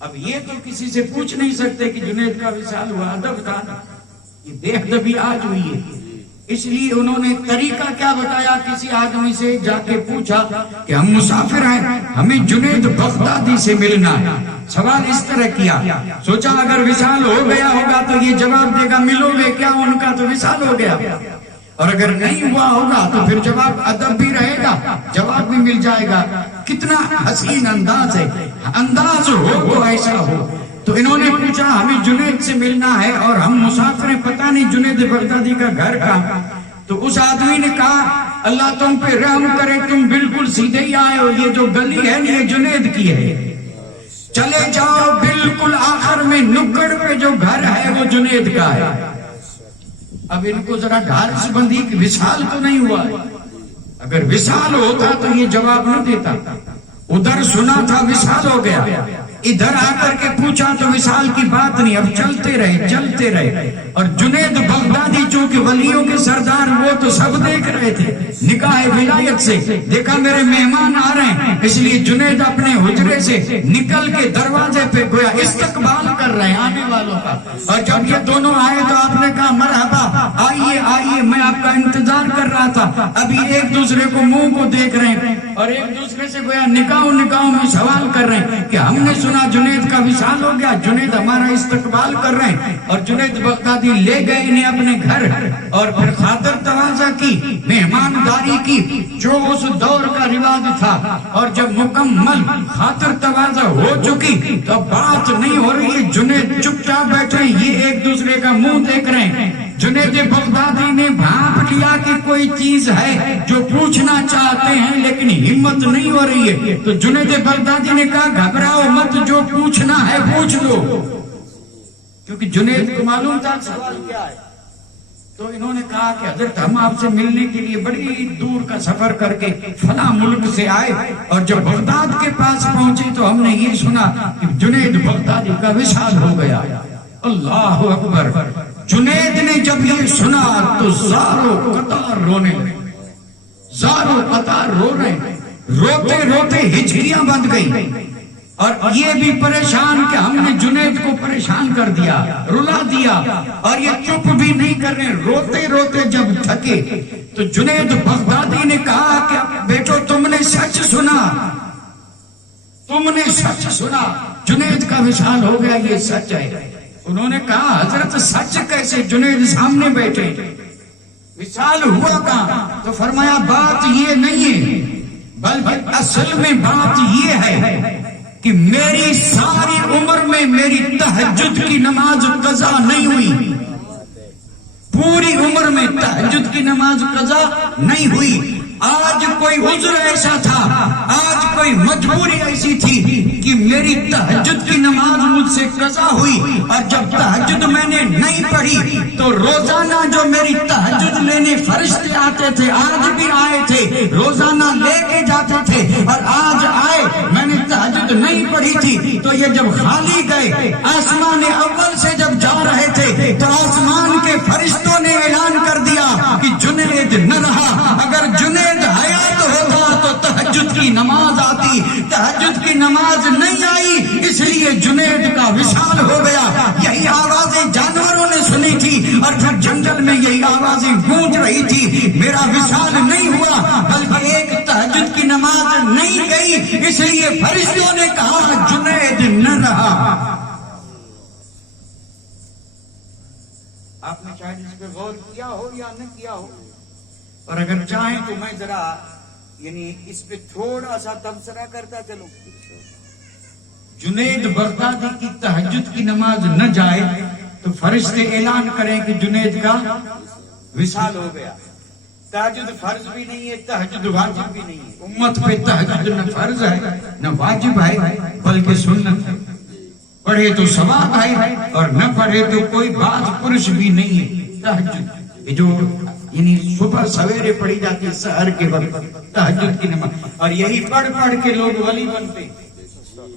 اب یہ تو کسی سے پوچھ نہیں سکتے کہ جنید کا وصال ہوا، ادب تھا، یہ بے ادبی آج ہوئی ہے، اس لیے انہوں نے طریقہ کیا بتایا، کسی آدمی سے جا کے پوچھا کہ ہم مسافر ہیں، ہمیں جنید بغدادی سے ملنا ہے۔ سوال اس طرح کیا، سوچا اگر وصال ہو گیا ہوگا تو یہ جواب دے گا ملو گے کیا، ان کا تو وصال ہو گیا، اور اگر نہیں ہوا ہوگا تو پھر جواب ادب بھی رہے گا، جواب بھی مل جائے گا۔ کتنا حسین انداز ہے، انداز ہو تو ایسا ہو۔ تو انہوں نے پوچھا ہمیں جنید سے ملنا ہے اور ہم مسافر ہیں، پتہ نہیں جنید بغدادی کا گھر کہاں۔ تو اس آدمی نے کہا اللہ تم پہ رحم کرے، تم بالکل سیدھے ہی آئے ہو، یہ جو گلی ہے یہ جنید کی ہے، چلے جاؤ بالکل آخر میں نکڑ پہ جو گھر ہے وہ جنید کا ہے۔ اب ان کو ذرا ڈھارس بندی کہ وصال تو نہیں ہوا، اگر وصال ہوتا تو یہ جواب نہ دیتا، ادھر سنا تھا وصال ہو گیا، ادھر آ کر کے پوچھا تو وصال کی بات نہیں، اب چلتے رہے، اور جنید بغدادی چونکہ ولیوں کے سردار وہ تو سب دیکھ رہے تھے، نکاح ولایت سے دیکھا میرے مہمان آ رہے ہیں، اس لیے جنید اپنے حجرے سے نکل کے دروازے پہ گویا استقبال کر رہے ہیں آنے والوں کا، اور جب یہ دونوں آئے تو آپ نے کہا مرحبا، آئیے آئیے، میں آپ کا انتظار کر رہا تھا۔ اب یہ ایک دوسرے کو منہ کو دیکھ رہے ہیں اور ایک دوسرے سے گویا نکاحوں میں سوال کر رہے ہیں کہ ہم نے سنا جنید کا وصال ہو گیا، جنید ہمارا استقبال کر رہے ہیں، اور جنید بغدادی لے گئے انہیں اپنے گھر، اور پھر خاطر تواضع کی، مہمانداری کی، جو اس دور کا رواج تھا، اور جب مکمل خاطر تواضع ہو چکی تو بات نہیں ہو رہی ہے، جنید چپ چاپ بیٹھے ہیں، یہ ایک دوسرے کا منہ دیکھ رہے ہیں۔ جنید بغدادی نے بھانپ لیا کہ کوئی چیز ہے جو پوچھنا چاہتے ہیں لیکن ہمت نہیں ہو رہی ہے، تو جنید بغدادی نے کہا گھبراؤ مت، جو پوچھنا ہے پوچھ لو، کیونکہ جنید کو معلوم تھا سوال کیا ہے۔ تو انہوں نے کہا کہ حضرت ہم آپ سے ملنے کے لیے بڑی دور کا سفر کر کے فلاں ملک سے آئے، اور جب بغداد کے پاس پہنچے تو ہم نے یہ سنا کہ جنید بغدادی کا وصال ہو گیا۔ اللہ اکبر! جنید نے جب یہ سنا تو زارو قطار رونے لگے، زارو قطار رو رہے، روتے روتے ہچکیاں بند گئی، اور یہ بھی پریشان کہ ہم نے جنید کو پریشان کر دیا، رلا دیا، اور یہ چپ بھی نہیں کر رہے، روتے روتے جب تھکے تو جنید بغدادی نے کہا کہ بیٹو تم نے سچ سنا، تم نے سچ سنا، جنید کا وصال ہو گیا، یہ سچ ہے۔ انہوں نے کہا حضرت سچ کیسے، جنید سامنے بیٹھے، وصال ہوا کہاں؟ تو فرمایا بات یہ نہیں ہے، بلکہ اصل میں بات یہ ہے کہ میری ساری عمر میں میری تہجد کی نماز قضا نہیں ہوئی، پوری عمر میں تہجد کی نماز قضا نہیں ہوئی۔ آج کوئی عذر ایسا تھا، آج کوئی مجبوری ایسی تھی کہ میری تہجد کی نماز مجھ سے قضا ہوئی اور جب تہجد میں نے نہیں پڑھی تو روزانہ جو میری تہجد لینے فرشتے آتے تھے، آج بھی آئے تھے، روزانہ لے کے جاتے تھے، اور آج آئے، میں نے تہجد نہیں پڑھی تھی تو یہ جب خالی گئے، آسمان اول سے جب جا رہے تھے تو آسمان کے فرشتوں نے اعلان کر دیا کہ جنید نہ رہا، اگر جنید حیات ہوتا تو تہجد کی نماز آتی، تہجد کی نماز نہیں آئی، اس لیے جنید کا وصال ہو گیا۔ یہی آوازیں جانوروں نے سنی تھی اور پھر جنگل میں یہی آوازیں گونج رہی تھی، میرا وصال نہیں ہوا، بلکہ ایک تہجد کی نماز نہیں گئی، اس لیے فرشتوں نے کہا جنید نہ رہا۔ آپ نے شاید اس پہ غور کیا ہو یا نہ کیا ہو، اور اگر چاہیں تو میں ذرا یعنی اس پہ تھوڑا سا تبصرہ کرتا چلوں۔ جنید بغدادی کی تہجد کی نماز نہ جائے تو فرشتے اعلان کریں کہ جنید کا وصال ہو گیا۔ تہجد فرض بھی نہیں ہے، تہجد واجب بھی نہیں ہے، امت پہ تہجد نہ فرض ہے نہ واجب ہے بلکہ سنت ہے، پڑھے تو ثواب ہے اور نہ پڑھے تو کوئی باز پرش بھی نہیں ہے۔ تہجد جو یعنی صبح سویرے پڑھی جاتی ہے سحر کے وقت تہجد کی نماز، اور یہی پڑھ پڑھ کے لوگ ولی بنتے ہیں،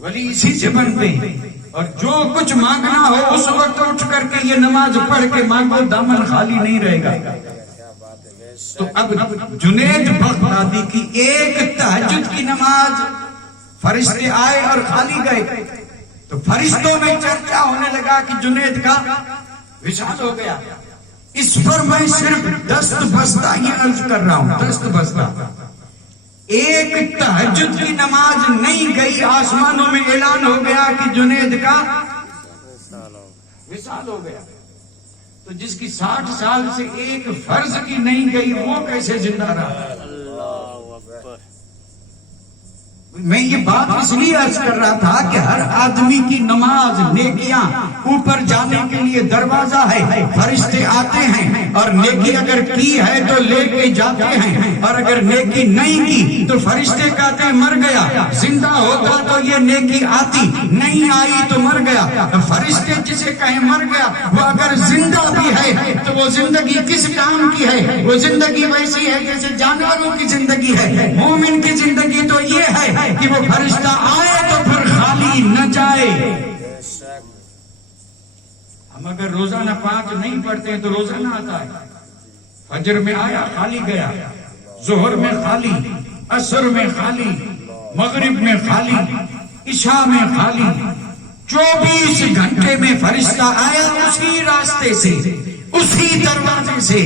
ولی اسی سے بنتے ہیں، اور جو کچھ مانگنا ہو اس وقت اٹھ کر کے یہ نماز پڑھ کے مانگو، دامن خالی نہیں رہے گا۔ تو اب جنید بغدادی کی ایک تہجد کی نماز فرشتے آئے اور خالی گئے تو فرشتوں میں چرچا ہونے لگا کہ جنید کا وصال ہو گیا۔ اس پر میں صرف دست بستہ یہ عرض کر رہا ہوں، دست بستہ ایک تہجد کی نماز نہیں گئی، آسمانوں میں اعلان ہو گیا کہ جنید کا وصال ہو گیا، تو جس کی 60 سال سے ایک فرض کی نہیں گئی وہ کیسے زندہ رہا؟ میں یہ بات اس لیے عرض کر رہا تھا کہ ہر آدمی کی نماز نیکیاں اوپر جانے کے لیے دروازہ ہے، فرشتے آتے ہیں اور نیکی اگر کی ہے تو لے کے جاتے ہیں، اور اگر نیکی نہیں کی تو فرشتے کہتے ہیں مر گیا، زندہ ہوتا تو یہ نیکی آتی، نہیں آئی تو مر گیا۔ فرشتے جسے کہیں مر گیا وہ اگر زندہ بھی ہے تو وہ زندگی کس کام کی ہے؟ وہ زندگی ویسی ہے جیسے جانوروں کی زندگی ہے۔ مومن کی زندگی تو یہ ہے کہ وہ فرشتہ آئے تو پھر خالی نہ جائے۔ ہم اگر روزانہ 5 نہیں پڑھتے ہیں تو روزانہ آتا ہے، فجر میں آیا خالی گیا، ظہر میں خالی، عصر میں خالی، مغرب میں خالی، عشاء میں خالی، 24 گھنٹے میں فرشتہ آیا اسی راستے سے، اسی دروازے سے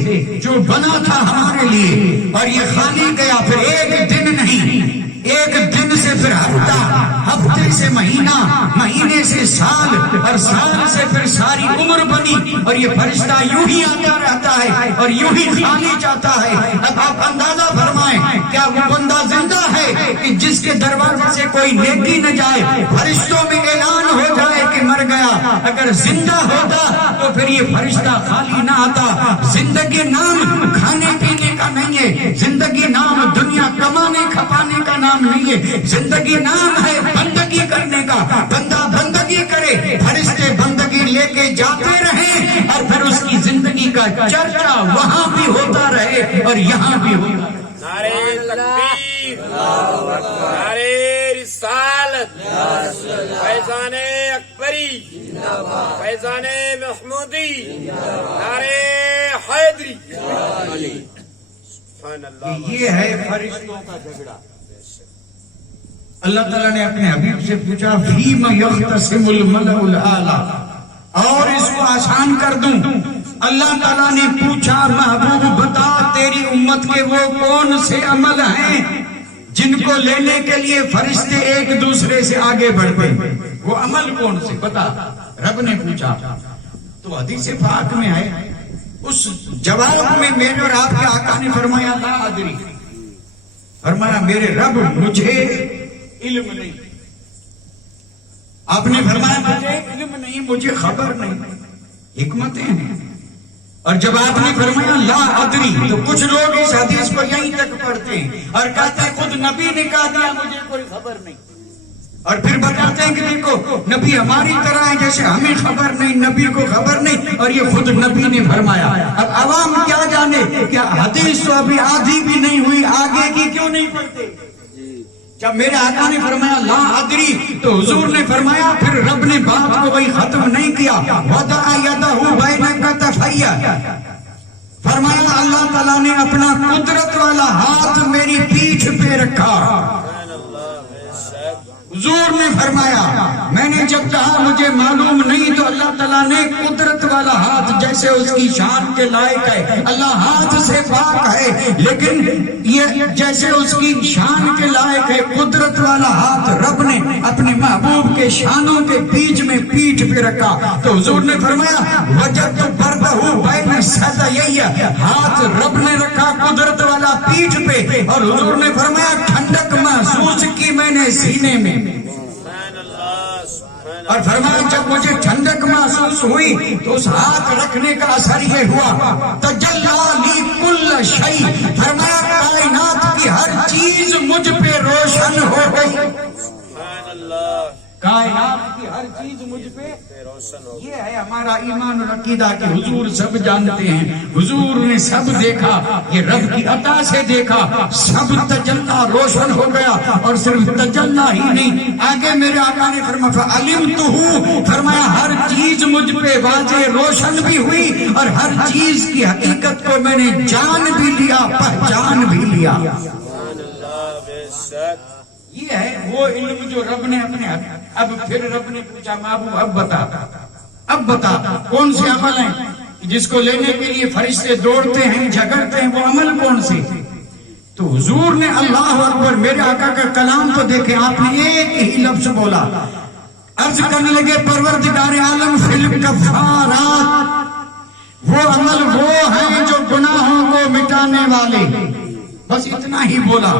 جو بنا تھا ہمارے لیے، اور یہ خالی گیا۔ پھر ایک دن نہیں، ایک دن سے پھر ہفتہ، ہفتے سے مہینہ، مہینے سے سال، اور سال سے پھر ساری عمر بنی، اور یہ فرشتہ یوں ہی آتا رہتا ہے اور یوں ہی خالی جاتا ہے۔ اب آپ اندازہ فرمائیں کیا وہ بندہ زندہ ہے کہ جس کے دروازے سے کوئی نیکی نہ جائے، فرشتوں میں اعلان ہو جائے کہ مر گیا؟ اگر زندہ ہوتا تو پھر یہ فرشتہ خالی نہ آتا۔ زندگی نام کھانے پینے کا نہیں ہے، زندگی نام دنیا کمانے کھپانے کا نام نہیں ہے، زندگی نام ہے بندگی کرنے کا۔ بندہ بندگی کرے، فرشتے بندگی لے کے جاتے رہیں، اور پھر اس کی زندگی کا چرچا وہاں بھی ہوتا رہے اور یہاں بھی ہوتا رہے۔ نعرہ تکبیر، نعرہ رسالت، فیضان اکبری، فیضان محمودی، نعرہ حیدری۔ یہ ہے فرشتوں کا جھگڑا۔ اللہ تعالیٰ نے اپنے حبیب سے پوچھا فیم یختصم الملأ الاعلی، اور اس کو آسان کر دوں، اللہ تعالیٰ نے پوچھا محبوب بتا تیری امت کے وہ کون سے عمل ہیں جن کو لینے کے لیے فرشتے ایک دوسرے سے آگے بڑھتے ہیں، وہ عمل کون سے بتا؟ رب نے پوچھا تو حدیث پاک میں ہے، اس جواب میں میرے اور آپ کے آقا نے فرمایا لا ادری، فرمایا میرے رب مجھے علم نہیں۔ آپ نے فرمایا مجھے علم نہیں، مجھے خبر نہیں، حکمتیں ہیں۔ اور جب آپ نے فرمایا لا ادری تو کچھ لوگ اس حدیث کو یہیں تک پڑھتے ہیں اور کہتے ہیں خود نبی نے کہا دیا مجھے کوئی خبر نہیں۔ اور پھر بتاتے ہیں کہ دیکھو نبی ہماری طرح ہے جیسے ہمیں خبر نہیں نبی کو خبر نہیں، اور یہ خود نبی نے فرمایا۔ اب عوام کیا جانے، کیا حدیث تو ابھی آدھی بھی نہیں ہوئی، آگے کی کیوں نہیں پڑھتے؟ جب میرے آقا نے فرمایا لا ادری تو حضور نے فرمایا، پھر رب نے بات کو وہی ختم نہیں کیا، وضع یدہ بینک تفیہ، فرمایا اللہ تعالیٰ نے اپنا قدرت والا ہاتھ میری پیٹھ پہ رکھا۔ حضور نے فرمایا میں نے جب کہا مجھے معلوم نہیں تو اللہ تعالیٰ نے قدرت والا ہاتھ، جیسے اس کی شان کے لائق ہے، اللہ ہاتھ سے پاک ہے، لیکن یہ جیسے اس کی شان کے لائق ہے قدرت والا ہاتھ رب نے اپنے محبوب کے شانوں کے بیچ میں پیٹھ پہ رکھا۔ تو حضور نے فرمایا وجدت بربہ بین ثدییہ، ہاتھ رب نے رکھا قدرت والا پیٹھ پہ، اور حضور نے فرمایا ٹھنڈک محسوس کی میں نے سینے میں، اور فرمایا جب مجھے ٹھنڈک محسوس ہوئی تو اس ہاتھ رکھنے کا اثر یہ ہوا تجلی لی کل شیء، فرمایا کائنات کی ہر چیز مجھ پہ روشن ہو گئی، کائنات کی ہر چیز مجھ پہ روشن ہو گئی۔ یہ ہے ہمارا ایمان اور عقیدہ کہ حضور سب جانتے ہیں، حضور نے سب دیکھا، یہ رب کی عطا سے دیکھا، سب تجلی روشن ہو گیا، اور صرف تجلی ہی نہیں، آگے میرے آقا نے فرمایا فعلمتہ، فرمایا ہر چیز مجھ پہ واضح روشن بھی ہوئی، اور ہر چیز کی حقیقت کو میں نے جان بھی لیا، پہچان بھی لیا۔ یہ ہے وہ علم جو رب نے اپنے اب پھر رب نے پوچھا محبوب اب بتا کون سے عمل ہیں جس کو لینے کے لیے فرشتے دوڑتے ہیں جھگڑتے ہیں، وہ عمل کون سے؟ تو حضور نے اللہ اکبر، میرے آقا کا کلام تو دیکھیں، آپ نے ایک ہی لفظ بولا، عرض کرنے لگے پروردگار عالم فی الکفارات، وہ عمل وہ ہیں جو گناہوں کو مٹانے والے، بس اتنا ہی بولا،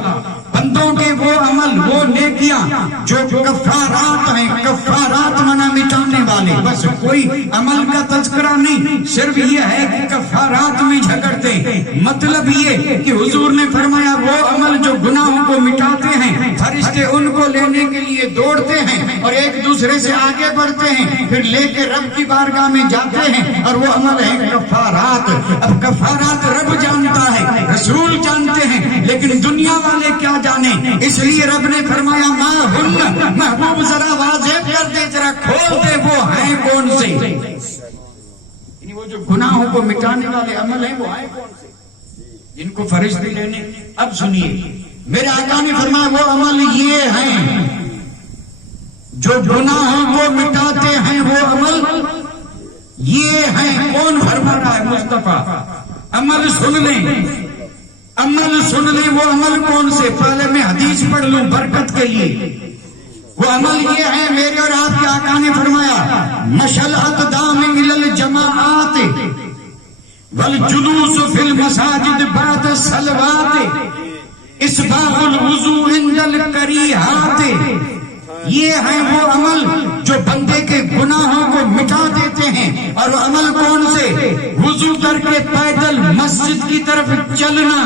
بندوں کے وہ عمل وہ نیکیاں جو کفارات ہیں، کفارات منا مٹانے والے، بس کوئی عمل کا تذکرہ نہیں، صرف یہ ہے کہ کفارات میں جھگڑتے ہیں۔ مطلب یہ کہ حضور نے فرمایا وہ عمل جو گناہوں کو مٹاتے ہیں، فرشتے ان کو لینے کے لیے دوڑتے ہیں اور ایک دوسرے سے آگے بڑھتے ہیں، پھر لے کے رب کی بارگاہ میں جاتے ہیں، اور وہ عمل ہے کفارات۔ اب کفارات رب جانتا ہے، رسول جانتے ہیں، لیکن دنیا والے کیا جانے، اس لیے رب نے فرمایا ما ہن، محبوب ذرا واضح کر دے، ذرا کھول دے وہ ہیں کون سے، یعنی وہ جو گناہوں کو مٹانے والے عمل ہیں وہ ہیں کون سے جن کو فرشتے لینے۔ اب سنیے میرے آقا نے فرمایا وہ عمل یہ ہیں جو گناہوں کو مٹاتے ہیں، وہ عمل یہ ہیں، کون فرما رہا ہے؟ مصطفیٰ۔ عمل سن لیں، عمل سن لیں، وہ عمل کون سے؟ پہلے میں حدیث پڑھ لوں برکت کے لیے۔ وہ عمل یہ ہے، میرے اور آپ کے آقا نے فرمایا مشل اقدام الی الجماعات والجلوس فی المساجد بعد الصلوات اسباغ الوضوء عند الکریہات، یہ ہے وہ عمل جو بندے کے گناہوں کو مٹا دیتے ہیں، اور وہ عمل کون سے؟ وضو کر کے پیدل مسجد کی طرف چلنا،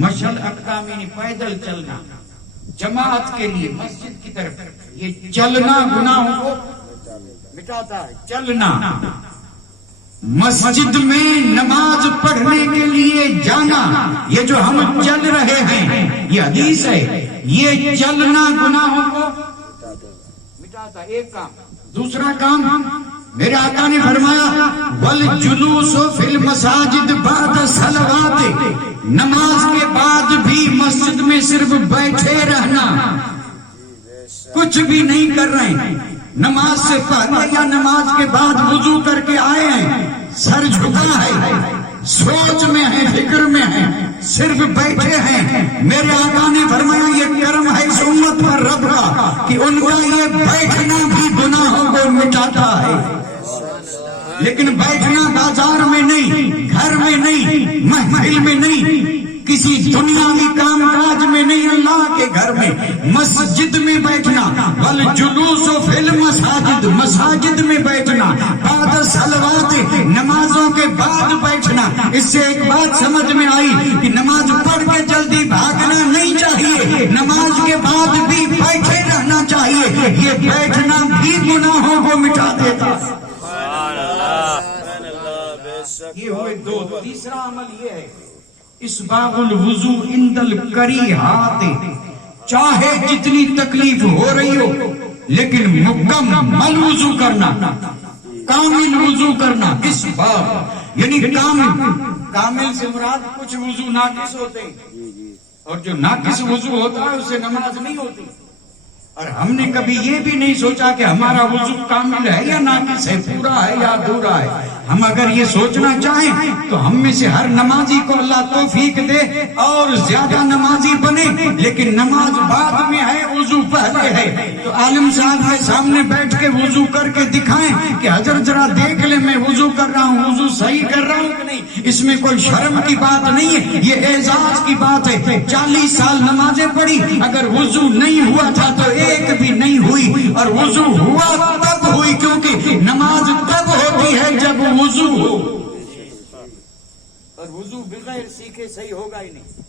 مشل اقدام یعنی پیدل چلنا، جماعت کے لیے مسجد کی طرف، یہ چلنا گناہوں کو مٹاتا ہے، چلنا۔ مسجد میں نماز پڑھنے کے لیے جانا، یہ جو ہم چل رہے ہیں یہ حدیث ہے، یہ چلنا گناہوں کو مٹاتا ہے، ایک کام۔ دوسرا کام میرے آقا نے فرمایا والجلوس فی المساجد بعد الصلوات، نماز کے بعد بھی مسجد میں صرف بیٹھے رہنا، کچھ بھی نہیں کر رہے ہیں، نماز سے پہلے یا نماز کے بعد وضو کر کے آئے ہیں، سر جھکا ہے، سوچ میں ہے، فکر میں ہے، صرف بیٹھے ہیں۔ میرے آقا نے فرمایا یہ کرم ہے اس امت پر رب کا کہ ان کا یہ بیٹھنا بھی گناہوں کو مٹاتا ہے، لیکن بیٹھنا بازار میں نہیں، گھر میں نہیں، محفل میں نہیں، کسی دنیاوی کام کاج میں نہیں، اللہ کے گھر میں مسجد میں بیٹھنا، والجلوس فی المساجد، مساجد میں بیٹھنا، بعد الصلوات، نمازوں کے بعد بیٹھنا۔ اس سے ایک بات سمجھ میں آئی کہ نماز پڑھ کے جلدی بھاگنا نہیں چاہیے، نماز کے چاہیے، یہ بیٹھنا بھی گناہوں کو مٹا دیتا ہے۔ سبحان اللہ، سبحان اللہ، بے شک۔ یہ ہوئے دو۔ تیسرا عمل یہ ہے اسباغ الوضو عند الکریہات، چاہے جتنی تکلیف ہو رہی ہو لیکن مکمل وضو کرنا، کامل وضو کرنا۔ اسباغ یعنی کامل سے مراد کچھ وضو ناقص ہوتے ہیں، اور جو ناقص وضو ہوتا ہے اس سے نماز نہیں ہوتی۔ اور ہم نے کبھی یہ بھی نہیں سوچا کہ ہمارا وضو کامل ہے یا ناقص ہے، پورا ہے یا ادھورا ہے۔ ہم اگر یہ سوچنا چاہیں تو ہم میں سے ہر نمازی کو اللہ توفیق دے اور زیادہ نمازی بنے، لیکن نماز بعد میں ہے، وضو پہلے ہے۔ تو عالم صاحب کے سامنے بیٹھ کے وضو کر کے دکھائیں کہ حضرت ذرا دیکھ لیں میں وضو کر رہا ہوں، وضو صحیح کر رہا ہوں کہ نہیں۔ اس میں کوئی شرم کی بات نہیں ہے، یہ اعزاز کی بات ہے۔ 40 سال نمازیں پڑھی، اگر وضو نہیں ہوا تھا تو ایک بھی نہیں ہوئی، اور وضو ہوا تب ہوئی، کیونکہ نماز تب ہوتی ہے جب وضو ہو، اور وضو بغیر سیکھے صحیح ہوگا ہی نہیں۔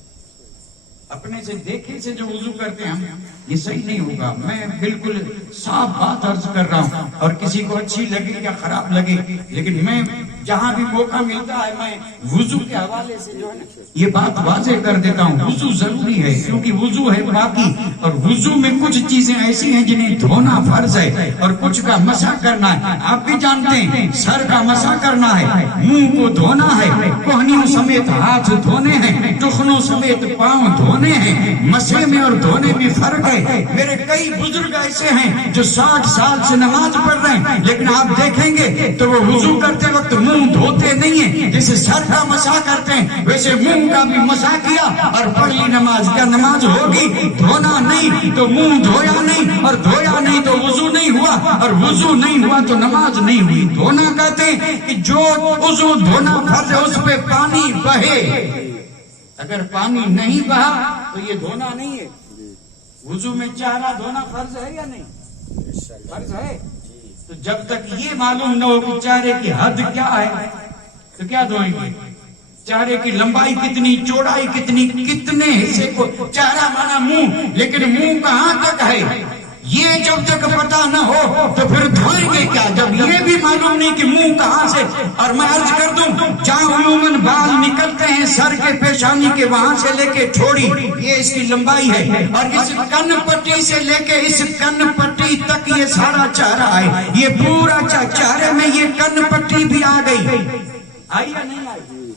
اپنے سے دیکھے سے جو وضو کرتے ہیں ہم، یہ صحیح نہیں ہوگا۔ میں بالکل صاف بات عرض کر رہا ہوں، اور کسی کو اچھی لگے یا خراب لگے، لیکن میں جہاں بھی موقع ملتا ہے میں وضو کے حوالے سے جو ہے نا یہ بات واضح کر دیتا ہوں۔ وضو ضروری ہے، کیونکہ وضو ہے پاکی، اور وضو میں کچھ چیزیں ایسی ہیں جنہیں دھونا فرض ہے، اور کچھ کا مسح کرنا ہے۔ آپ بھی جانتے ہیں سر کا مسح کرنا ہے، منہ کو دھونا ہے، کوہنیوں سمیت ہاتھ دھونے ہیں، ٹخنوں سمیت پاؤں دھونے ہیں۔ مسح میں اور دھونے میں فرق ہے۔ میرے کئی بزرگ ایسے ہیں جو 60 سال سے نماز پڑھ رہے ہیں، لیکن آپ دیکھیں گے تو وہ وضو کرتے وقت منہ دھوتے نہیں ہیں۔ جیسے سر کا مسح کرتے ہیں ویسے منہ کا بھی مسح کیا اور پڑھ لی نماز۔ کیا نماز ہوگی؟ دھونا نہیں تو منہ دھویا نہیں، اور دھویا نہیں تو وضو نہیں ہوا، اور وضو نہیں ہوا تو نماز نہیں ہوئی۔ دھونا کہتے ہیں کہ جو وضو دھونا فرض ہے اس پہ پانی بہے، اگر پانی نہیں بہا تو یہ دھونا نہیں ہے۔ وضو میں چہرہ دھونا فرض ہے یا نہیں؟ فرض ہے۔ تو جب تک یہ معلوم نہ ہو کہ چہرے کی حد کیا ہے تو کیا دھوئیں گے؟ چہرے کی لمبائی کتنی، چوڑائی کتنی، کتنے حصے کو، چہرہ مانا منہ، لیکن منہ کہاں تک ہے یہ جب تک پتا نہ ہو تو پھر دھوئیں گے کیا، جب یہ بھی معلوم نہیں کہ منہ کہاں سے۔ اور میں عرض کر دوں جہاں عموماً بال نکلتے ہیں سر کے پیشانی کے، وہاں سے لے کے ٹھوڑی، یہ اس کی لمبائی ہے، اور اس کن پٹی سے لے کے اس کن پٹی تک یہ سارا چہرہ ہے۔ یہ پورا چہرے میں یہ کن پٹی بھی آ گئی، آئی یا نہیں آئی؟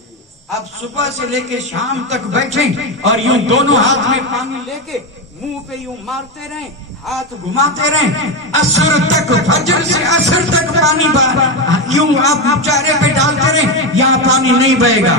اب صبح سے لے کے شام تک بیٹھیں اور یوں دونوں ہاتھ میں پانی لے کے منہ پہ یوں مارتے رہیں، ہاتھ گھماتے رہیں، عصر تک، فجر سے عصر تک پانی یوں آپ چہرے پہ ڈالتے رہیں، یہاں پانی نہیں بہے گا،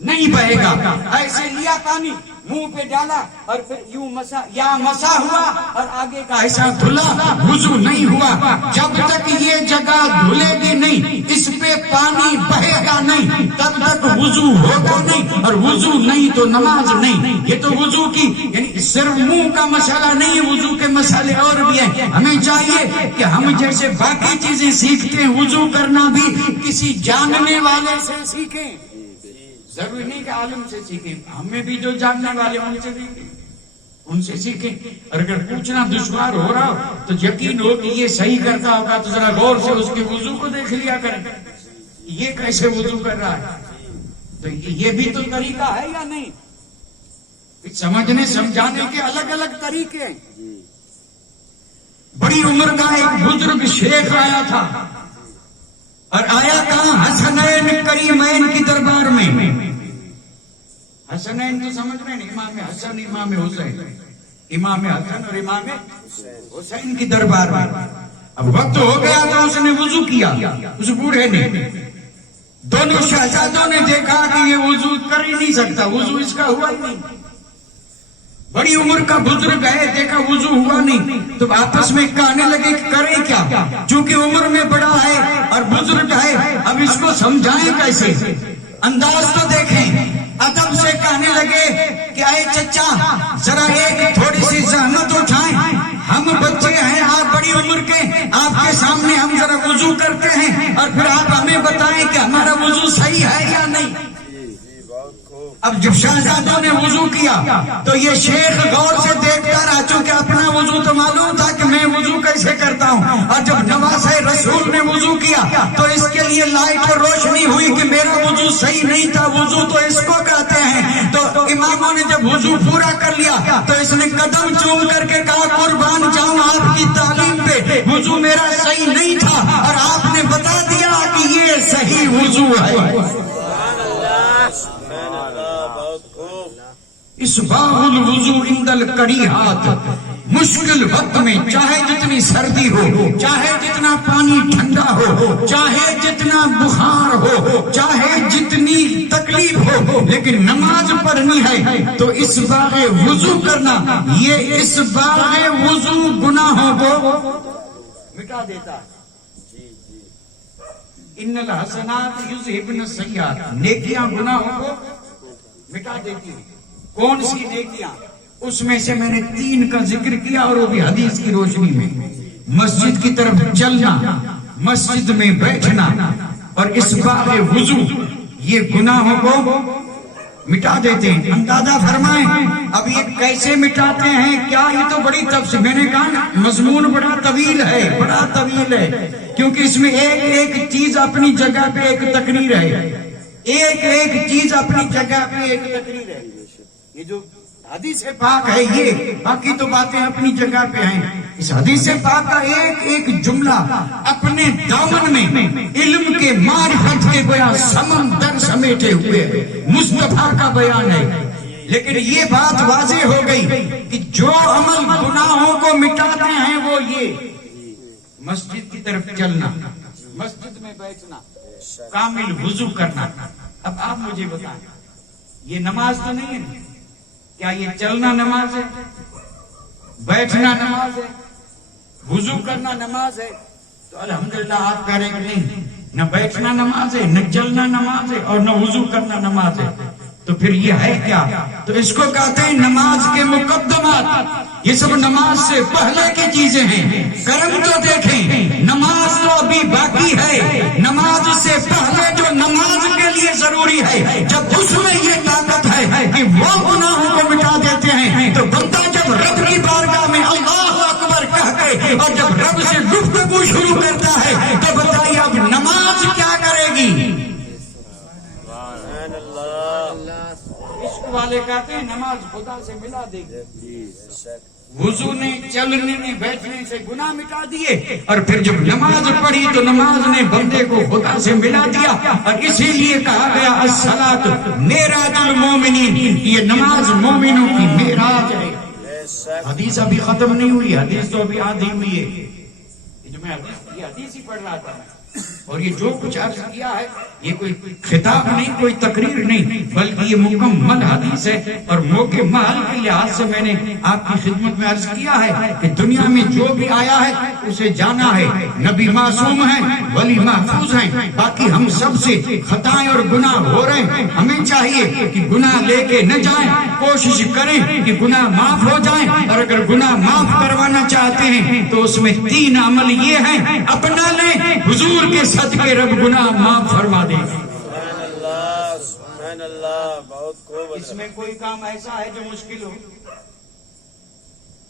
نہیں بہے گا۔ ایسے لیا پانی منہ پہ ڈالا اور پھر یوں مسا، یا مسا ہوا اور آگے کا حصہ دھلا، وضو نہیں ہوا۔ جب تک یہ جگہ دھلے گی نہیں، اس پہ پانی بہے گا نہیں، تب تک وضو ہوگا نہیں، اور وضو نہیں تو نماز نہیں۔ یہ تو وضو کی یعنی صرف منہ کا مسئلہ نہیں ہے، وضو کے مسئلے اور بھی ہیں۔ ہمیں چاہیے کہ ہم جیسے باقی چیزیں سیکھتے ہیں وضو کرنا بھی کسی جاننے والے سے سیکھیں، ضروری نہیں کہ عالم سے سیکھیں، ہمیں بھی جو جاننے والے ان سے بھی ان سے سیکھیں۔ اور اگر پوچھنا دشوار ہو رہا ہو تو یقین ہو کہ یہ صحیح کرتا ہوگا تو ذرا غور سے اس کے وضو کو دیکھ لیا کریں، یہ کیسے وضو کر رہا ہے۔ تو یہ بھی تو طریقہ ہے یا نہیں؟ سمجھنے سمجھانے کے الگ الگ طریقے ہیں۔ بڑی عمر کا ایک بزرگ شیخ آیا تھا، اور آیا کہاں؟ حسنین کریمین کی دربار میں۔ حسنین تو سمجھ رہے ہیں، امام حسن امام حسین، امام حسن اور امام حسین کی دربار میں۔ اب وقت ہو گیا تو اس نے وضو کیا، اس بوڑھے نے۔ دونوں شہزادوں نے دیکھا کہ یہ وضو کر ہی نہیں سکتا، وضو اس کا ہوا ہی نہیں۔ بڑی عمر کا بزرگ ہے، دیکھا وضو ہوا نہیں، تو آپس میں کہنے لگے کہ کریں کیا، چونکہ عمر میں بڑا ہے اور بزرگ ہے، اب اس کو سمجھائیں کیسے۔ انداز تو دیکھیں، ادب سے کہنے لگے کہ اے چچا ذرا ایک تھوڑی سی زحمت اٹھائیں، ہم بچے ہیں، آپ بڑی عمر کے، آپ کے سامنے ہم ذرا وضو کرتے ہیں اور پھر آپ ہمیں بتائیں کہ ہمارا وضو صحیح ہے یا نہیں۔ اب جب شہزادوں نے وضو کیا تو یہ شیخ غور سے دیکھتا رہا، چونکہ اپنا وضو تو معلوم تھا کہ میں وضو کیسے کرتا ہوں، اور جب نواسہ رسول نے وضو کیا تو اس کے لیے لائٹ اور روشنی ہوئی کہ میرا وضو صحیح نہیں تھا، وضو تو اس کو کہتے ہیں۔ تو اماموں نے جب وضو پورا کر لیا تو اس نے قدم چوم کر کے کہا قربان جاؤں آپ کی تعلیم پہ، وضو میرا صحیح نہیں تھا اور آپ نے بتا دیا کہ یہ صحیح وضو ہے۔ سبحان اللہ، بہت خوب۔ اسباغ الوضو عند الکریہات، مشکل وقت میں چاہے جتنی سردی ہو، چاہے جتنا پانی ٹھنڈا ہو، چاہے جتنا بخار ہو، چاہے جتنی تکلیف ہو، لیکن نماز پڑھنی ہے تو اسباغ وضو کرنا، یہ اسباغ وضو گناہوں کو مٹا دیتا ہے۔ ان الحسنات یذہبن السیئات، نیکیاں گناہوں کو مٹا دیتی ہیں۔ کون سی نیکیاں؟ اس میں سے میں نے 3 کا ذکر کیا اور وہ بھی حدیث کی روشنی میں۔ مسجد کی طرف چلنا، مسجد میں بیٹھنا اور اسباغ وضو، یہ گناہوں کو مٹا دیتے ہیں۔ اندازہ فرمائیں اب یہ کیسے مٹاتے ہیں؟ کیا یہ تو بڑی تفصیل، میں نے کہا مضمون بڑا طویل ہے، بڑا طویل ہے، کیونکہ اس میں ایک ایک چیز اپنی جگہ پہ ایک تقریر ہے، ایک ایک چیز اپنی جگہ پہ ایک تقریر ہے۔ یہ جو حدیث پاک ہے یہ، باقی تو باتیں اپنی جگہ پہ ہیں، اس حدیث پاک کا ایک ایک جملہ اپنے دامن میں علم کے معرفت کے گویا سمندر سمیٹے ہوئے مصطفیٰ کا بیان ہے۔ لیکن یہ بات واضح ہو گئی کہ جو عمل گناہوں کو مٹاتے ہیں وہ یہ مسجد کی طرف چلنا، مسجد میں بیٹھنا، کامل وضو کرنا۔ اب آپ مجھے بتائیں یہ نماز تو نہیں ہے؟ کیا یہ چلنا نماز ہے؟ بیٹھنا نماز ہے؟ وضو کرنا نماز ہے؟ تو الحمدللہ آپ کہہ رہے ہیں کہ نہیں، نہ بیٹھنا نماز ہے، نہ چلنا نماز ہے اور نہ وضو کرنا نماز ہے، تو پھر یہ ہے کیا؟ تو اس کو کہتے ہیں نماز کے مقدمات، یہ سب نماز سے پہلے کی چیزیں ہیں۔ کرم تو دیکھیں، نماز تو ابھی باقی ہے، نماز سے پہلے جو نماز کے لیے ضروری ہے، جب اس میں یہ طاقت ہے کہ وہ گناہوں کو مٹا دیتے ہیں، تو بندہ جب رب کی بارگاہ میں اللہ اکبر کہہ کے اور جب رب سے گفتگو شروع کرتا ہے تو بتائیے اب نماز کیا کرے گی؟ عشق والے کہتے ہیں نماز خدا سے ملا دے گی۔ وضو نے، چلنے نے، بیٹھنے سے گناہ مٹا دیے، اور پھر جب نماز پڑھی تو نماز نے بندے کو خدا سے ملا دیا، اور اسی لیے کہا گیا الصلاۃ معراج المومنین، یہ نماز مومنوں کی معراج ہے۔ حدیث ابھی ختم نہیں ہوئی، حدیث تو ابھی آدھی ہوئی ہے، یہ جو میں حدیث ہی پڑھ رہا تھا، اور یہ جو کچھ عرض کیا ہے یہ کوئی خطاب نہیں، کوئی تقریر نہیں، بلکہ یہ مکمل حدیث ہے۔ اور موقع محل کے لحاظ سے میں نے آپ کی خدمت میں عرض کیا ہے کہ دنیا میں جو بھی آیا ہے اسے جانا ہے، نبی معصوم ہیں، ولی محفوظ ہیں، باقی ہم سب سے خطائیں اور گناہ ہو رہے ہیں، ہمیں چاہیے کہ گناہ لے کے نہ جائیں، کوشش کریں کہ گناہ معاف ہو جائیں، اور اگر گناہ معاف کروانا چاہتے ہیں تو اس میں 3 عمل یہ ہیں، اپنا لیں، حضور کے صدقے رب گناہ معاف فرما دے گا۔ سبحان اللہ، بہت خوب۔ اس میں کوئی کام ایسا ہے جو مشکل ہو؟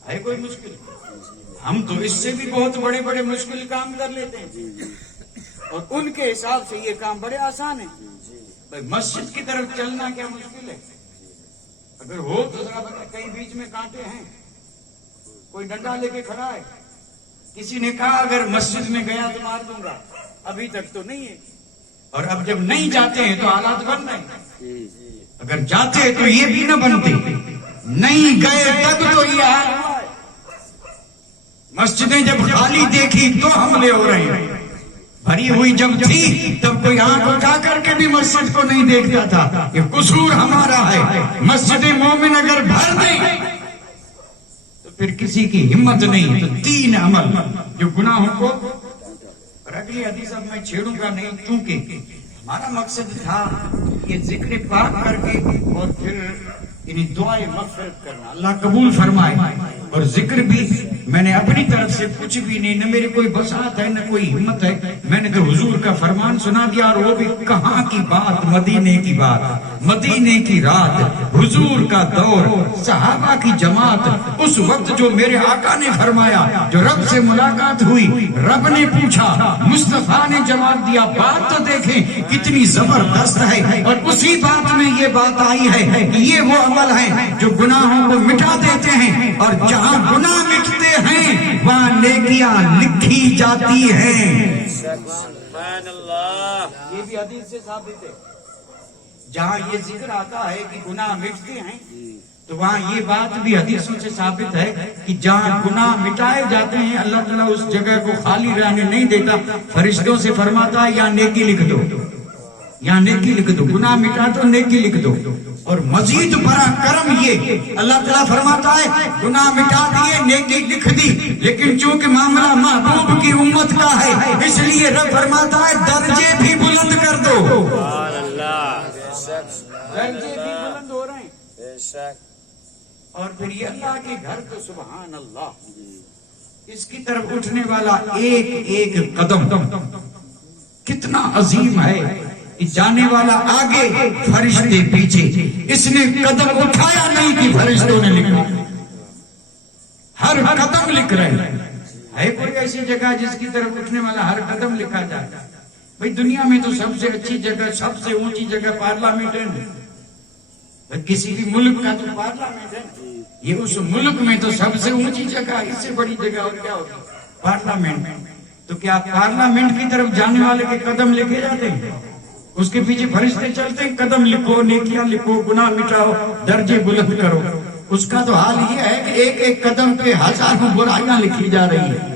ہے کوئی مشکل؟ ہم تو اس سے بھی بہت بڑے بڑے مشکل کام کر لیتے ہیں، اور ان کے حساب سے یہ کام بڑے آسان ہیں۔ مسجد کی طرف چلنا کیا مشکل ہے؟ اگر ہو تو ذرا بتا، کہیں بیچ میں کانٹے ہیں، کوئی ڈنڈا لے کے کھڑا ہے، کسی نے کہا اگر مسجد میں گیا تو مار دوں گا، ابھی تک تو نہیں ہے، اور اب جب نہیں جاتے ہیں تو حالات بن رہے ہیں، اگر جاتے تو یہ بھی نہ بنتے، نہیں گئے تب تو یہ حال ہوا ہے۔ مسجدیں جب خالی دیکھی تو حملے ہو رہے ہیں، بھری ہوئی جب تھی تب کوئی آنکھ اٹھا کر کے بھی مسجد کو نہیں دیکھتا تھا، یہ قصور ہمارا ہے۔ مسجد مومن اگر بھر دیں تو پھر کسی کی ہمت نہیں۔ تو 3 عمل جو گناہوں کو، اور اگلی حدیث اب میں چھیڑوں گا نہیں، کیونکہ ہمارا مقصد تھا یہ ذکر پاک کر کے اور پھر یعنی دعائیں مغفرت کرنا اللہ قبول فرمائے. اور ذکر بھی میں نے اپنی طرف سے کچھ بھی نہیں، نہ میری کوئی بساط ہے نہ کوئی ہمت ہے، میں نے تو حضور کا فرمان سنا دیا، اور وہ بھی کہاں کی بات، مدینے کی بات، مدینے کی رات، حضور کا دور، صحابہ کی جماعت، اس وقت جو میرے آقا نے فرمایا، جو رب سے ملاقات ہوئی، رب نے پوچھا، مصطفیٰ نے جواب دیا. بات تو دیکھیں کتنی زبردست ہے، اور اسی بات میں یہ بات آئی ہے کہ یہ وہ عمل ہے جو گناہوں کو مٹا دیتے ہیں، اور جہاں گناہ مٹتے ہیں وہاں نیکیاں لکھی جاتی ہیں. سبحان اللہ. یہ بھی حدیث سے ثابت ہے. جہاں یہ ذکر آتا ہے کہ گناہ مٹتے ہیں تو وہاں یہ بات بھی حدیثوں سے ثابت ہے کہ جہاں گناہ مٹائے جاتے ہیں اللہ تعالیٰ اس جگہ کو خالی رہنے نہیں دیتا، فرشتوں سے فرماتا ہے یا نیکی لکھ دو، یا نیکی لکھ دو، گناہ مٹا تو نیکی لکھ دو. اور مزید بڑا کرم یہ اللہ تعالیٰ فرماتا ہے گناہ مٹا دیے نیکی لکھ دی، لیکن چونکہ معاملہ محبوب کی امت کا ہے اس لیے رب فرماتا ہے درجے بھی بلند کر دو. سبحان اللہ. درجے بھی بلند ہو رہے ہیں. بے شک. اور پھر یہ اللہ کے گھر تو سبحان اللہ، اس کی طرف اٹھنے والا ایک ایک قدم کتنا عظیم ہے. جانے والا آگے فرشتے پیچھے، اس نے قدم اٹھایا نہیں کہ فرشتوں نے لکھا، ہر قدم لکھ رہے ہیں. ہے کوئی ایسی جگہ جس کی طرف اٹھنے والا ہر قدم لکھا جائے؟ بھئی دنیا میں تو سب سے اچھی جگہ، سب سے اونچی جگہ پارلیمنٹ ہے. کسی بھی ملک کا تو پارلیمنٹ ہے، یہ اس ملک میں تو سب سے اونچی جگہ، اس سے بڑی جگہ اور کیا ہوگی؟ پارلیمنٹ. تو کیا پارلیمنٹ کی طرف جانے والے کے قدم لکھے جاتے ہیں؟ اس کے پیچھے فرشتے چلتے ہیں، قدم لکھو، نیکیاں لکھو، گناہ مٹاؤ، درجے بلند کرو. اس کا تو حال یہ ہے کہ ایک ایک قدم پہ ہزاروں برائیاں لکھی جا رہی ہیں،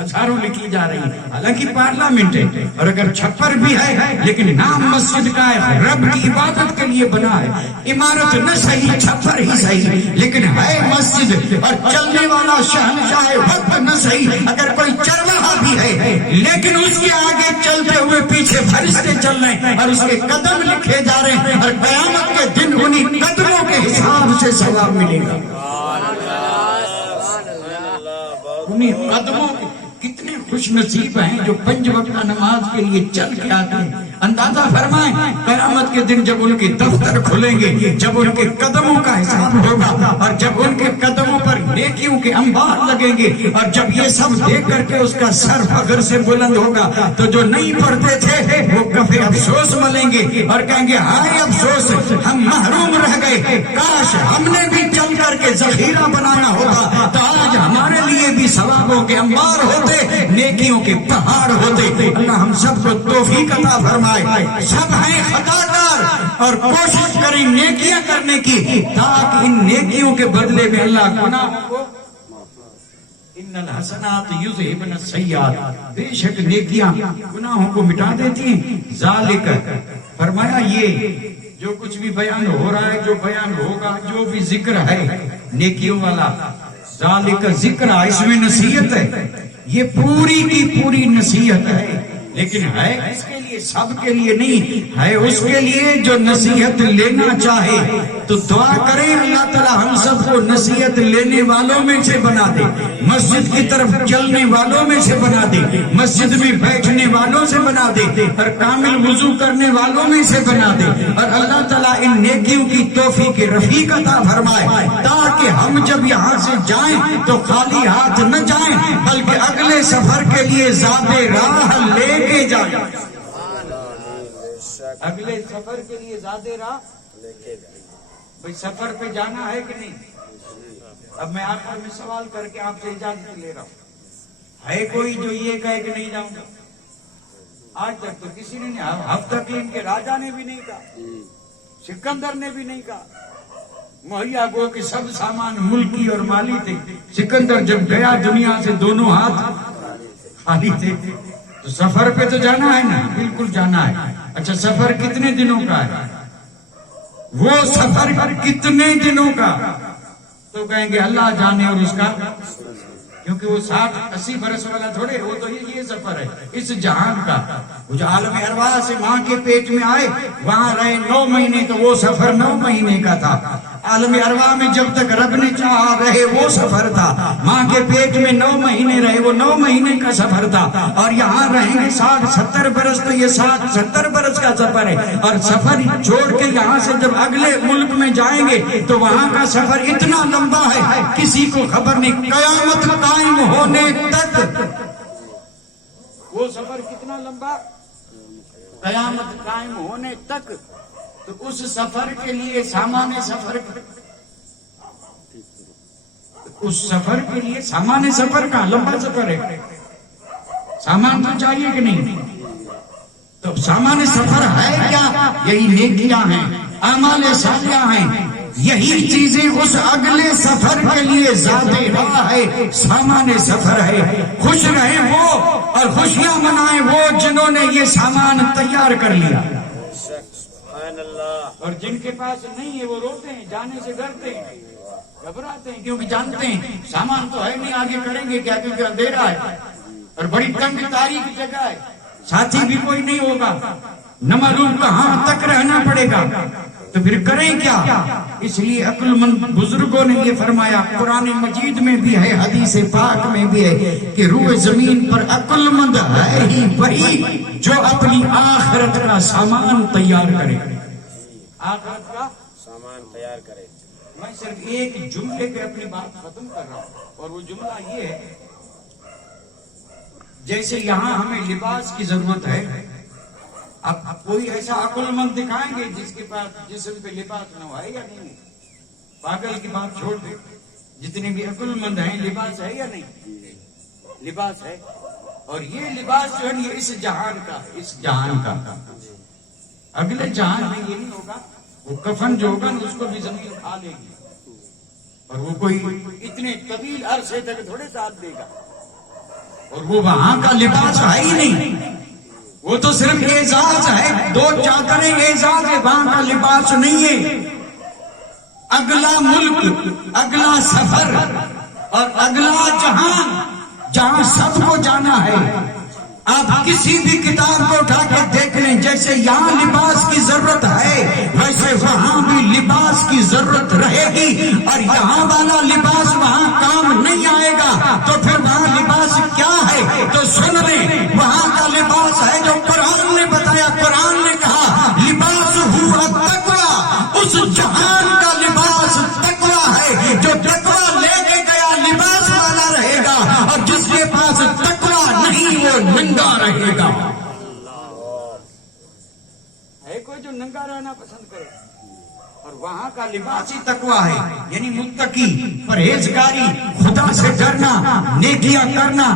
ہزاروں لکھی جا رہی ہیں. حالانکہ پارلیمنٹ ہے، اور اگر چھپر بھی ہے لیکن نام مسجد کا ہے، رب کی عبادت کے لیے بنا ہے. عمارت نہ صحیح، چھپر ہی صحیح، لیکن ہے مسجد. اور چلنے والا شہنشاہ وقت نہ صحیح، اگر کوئی چل رہا بھی ہے لیکن اس کے آگے چلتے ہوئے پیچھے فرشتے چل رہے ہیں اور اس کے قدم لکھے جا رہے ہیں، اور قیامت کے دن انہیں قدموں کے حساب سے ثواب ملے گا. انہیں قدموں کتنے خوش نصیب ہیں جو 5 وقت نماز کے لیے چل کے آتے ہیں. اندازہ فرمائیں قیامت کے دن جب ان کے دفتر کھلیں گے، جب ان کے قدموں کا حساب ہوگا، اور جب ان کے قدموں پر نیکیوں کے انبار لگیں گے، اور جب یہ سب دیکھ کر کے اس کا سر فخر سے بلند ہوگا، تو جو نہیں پڑھتے تھے وہ کفے افسوس ملیں گے اور کہیں گے ہائے افسوس، ہم محروم رہ گئے، کاش ہم نے بھی چل کر کے ذخیرہ بنانا ہوتا تو آج ہمارے لیے بھی ثوابوں کے انبار ہوتے، نیکیوں کے پہاڑ ہوتے. اللہ ہم سب کو توفیق عطا فرمائے. سب ہیں خطاکار، اور کوشش کریں نیکیاں کرنے کی تاکہ ان نیکیوں کے بدلے میں اللہ گناہوں کو، ان الحسنات یذہبن السیئات، بے شک نیکیاں گناہوں کو مٹا دیتی ہیں. ذالک فرمایا یہ جو کچھ بھی بیان ہو رہا ہے، جو بیان ہوگا، جو بھی ذکر ہے نیکیوں والا، ذالک ذکر، اس میں نصیحت ہے، یہ پوری کی پوری نصیحت ہے. لیکن ہے اس کے لیے، سب کے لیے نہیں ہے، اس کے لیے جو نصیحت لینا چاہے. تو دعا کریں اللہ تعالیٰ ہم سب کو نصیحت لینے والوں میں سے بنا دے، مسجد کی طرف چلنے والوں میں سے بنا دے، مسجد میں بیٹھنے والوں سے بنا دے، اور کامل وضو کرنے والوں میں سے بنا دے. اور اللہ تعالیٰ ان نیکیوں کی توفیق رفیق عطا فرمائے تاکہ ہم جب یہاں سے جائیں تو خالی ہاتھ نہ جائیں، بلکہ اگلے سفر کے لیے زاد راہ لے کے جائیں. اگلے سفر کے لیے زیادہ راہ بھئی سفر پہ جانا ہے کہ نہیں؟ اب میں آخر میں سوال کر کے آپ سے اجازت لے رہا ہوں، ہے کوئی جو یہ کہے کہ نہیں جاؤں گا؟ آج تک تو کسی نے نہیں، ہفتہ کے ان کے راجہ نے بھی نہیں کہا، سکندر نے بھی نہیں کہا. مہیا گو کہ سب سامان ملکی اور مالی تھے. سکندر جب گیا دنیا سے دونوں ہاتھ خالی تھے. تو سفر پہ تو جانا ہے نا، بالکل جانا ہے. اچھا سفر کتنے دنوں کا ہے؟ وہ سفر کتنے دنوں کا؟ تو کہیں گے اللہ جانے اور اس کا، کیونکہ وہ 60-80 برس والا تھوڑے، وہ تو یہ سفر ہے اس جہان کا. وہ جو عالم ارواح سے ماں کے پیٹ میں آئے، وہاں رہے 9 مہینے، تو وہ سفر 9 مہینے کا تھا. عالم ارواح میں جب تک رب نے چاہا رہے وہ سفر تھا. ماں کے پیٹ میں 9 مہینے رہے وہ 9 مہینے کا سفر تھا. اور یہاں رہیں گے 60-70 برس تو یہ 60-70 برس کا سفر ہے. اور سفر چھوڑ کے یہاں سے جب اگلے ملک میں جائیں گے تو وہاں کا سفر اتنا لمبا ہے کسی کو خبر نہیں. قیامت قائم ہونے تک وہ سفر کتنا لمبا, قیامت قائم ہونے تک. تو اس سفر کے لیے سامان سفر کا لمبا سفر ہے. سامان تو چاہیے کہ نہیں؟ تو سامان سفر ہے کیا؟ یہی نیکیاں ہیں, اعمال صالحہ ہیں. یہی چیزیں اس اگلے سفر کے لیے زیادہ راہ ہے, سامان سفر ہے. خوش رہیں وہ اور خوشیاں منائیں وہ جنہوں نے یہ سامان تیار کر لیا. اور جن کے پاس نہیں ہے وہ روتے ہیں, جانے سے ڈرتے ہیں, گھبراتے ہیں, کیونکہ جانتے ہیں سامان تو ہے نہیں, آگے کریں گے کیا, کیونکہ اندھیرا ہے اور بڑی تنگ تاریخ جگہ ہے, ساتھی بھی کوئی نہیں ہوگا, نہ معلوم کہاں تک رہنا پڑے گا, تو پھر کریں کیا. اس لیے عقل مند بزرگوں نے یہ فرمایا, قرآن مجید میں بھی ہے, حدیث پاک میں بھی ہے کہ روح زمین پر عقل مند ہے ہی وہی جو اپنی آخرت کا سامان تیار کرے. آخرت کا سامان تیار کرے. میں صرف ایک جملے پہ اپنی بات ختم کر رہا ہوں, اور وہ جملہ یہ ہے, جیسے یہاں ہمیں لباس کی ضرورت ہے, اب کوئی ایسا عقل مند دکھائیں گے جس کے پاس جسم پہ لباس نہ ہے یا نہیں؟ پاگل کی بات چھوڑ دے, جتنے بھی عقل مند ہیں لباس ہے یا نہیں؟ لباس ہے. اور یہ لباس جو ہے یہ اس جہان کا, اس جہان کا. اگلے جہان میں یہ نہیں ہوگا, وہ کفن جو ہوگا نا اس کو بھی زمین کھا لے گی, اور وہ کوئی اتنے طویل عرصے تک تھوڑے ساتھ دے گا. اور وہ وہاں کا لباس ہے ہی نہیں, وہ تو صرف اعزاز ہے, 2 چادریں اعزاز ہے, وہاں کا لباس نہیں ہے. اگلا ملک, اگلا سفر اور اگلا جہان جہاں سب کو جانا ہے. آپ کسی بھی کتاب کو اٹھا کے دیکھ لیں, جیسے یہاں لباس کی ضرورت ہے ویسے وہاں بھی لباس کی ضرورت رہے گی, اور یہاں والا لباس وہاں کام نہیں آئے گا. تو پھر وہاں لباس کیا ہے؟ تو سن لیں, وہاں کا لباس ہے جو قرآن نے بتایا. قرآن نے کہا لباس ہوا تقویٰ, اس جہان کا لباس تقویٰ ہے. جو تقویٰ لے کے گیا لباس والا رہے گا, اور جس کے پاس تقویٰ نہیں وہ ننگا رہے گا. ہے کوئی جو ننگا رہنا پسند کرے؟ اور وہاں کا لباس ہی تقویٰ ہے, یعنی متقی, پرہیزگاری, خدا سے ڈرنا, نیکیاں کرنا,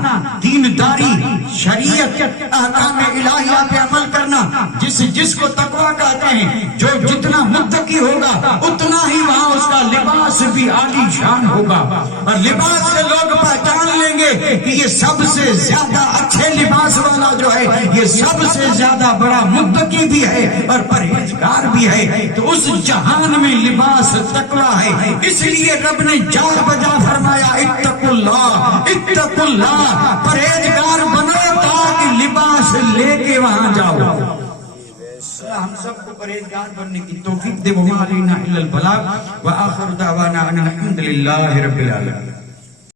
دینداری, شریعت, احکام الہیہ پہ عمل کرنا. جس کو تقویٰ کہتے ہیں, جو جتنا متقی ہوگا اتنا ہی وہاں اس کا لباس بھی عالی شان ہوگا. اور لباس سے لوگ پہچان لیں گے کہ یہ سب سے زیادہ اچھے لباس والا جو ہے یہ سب سے زیادہ بڑا متقی بھی ہے اور پرہیزگار بھی ہے. تو اس جہاں میں لباس تقویٰ ہے. اس لیے رب نے جا بجا فرمایا اتقوا اللہ, اتقوا اللہ, پرہیزگار بنو تاکہ لباس لے کے وہاں جاؤ. اللہ ہم سب کو پرہیزگار بننے کی توفیق دے. وما علینا الا البلاغ وآخر دعوانا ان الحمد للہ رب العالمین.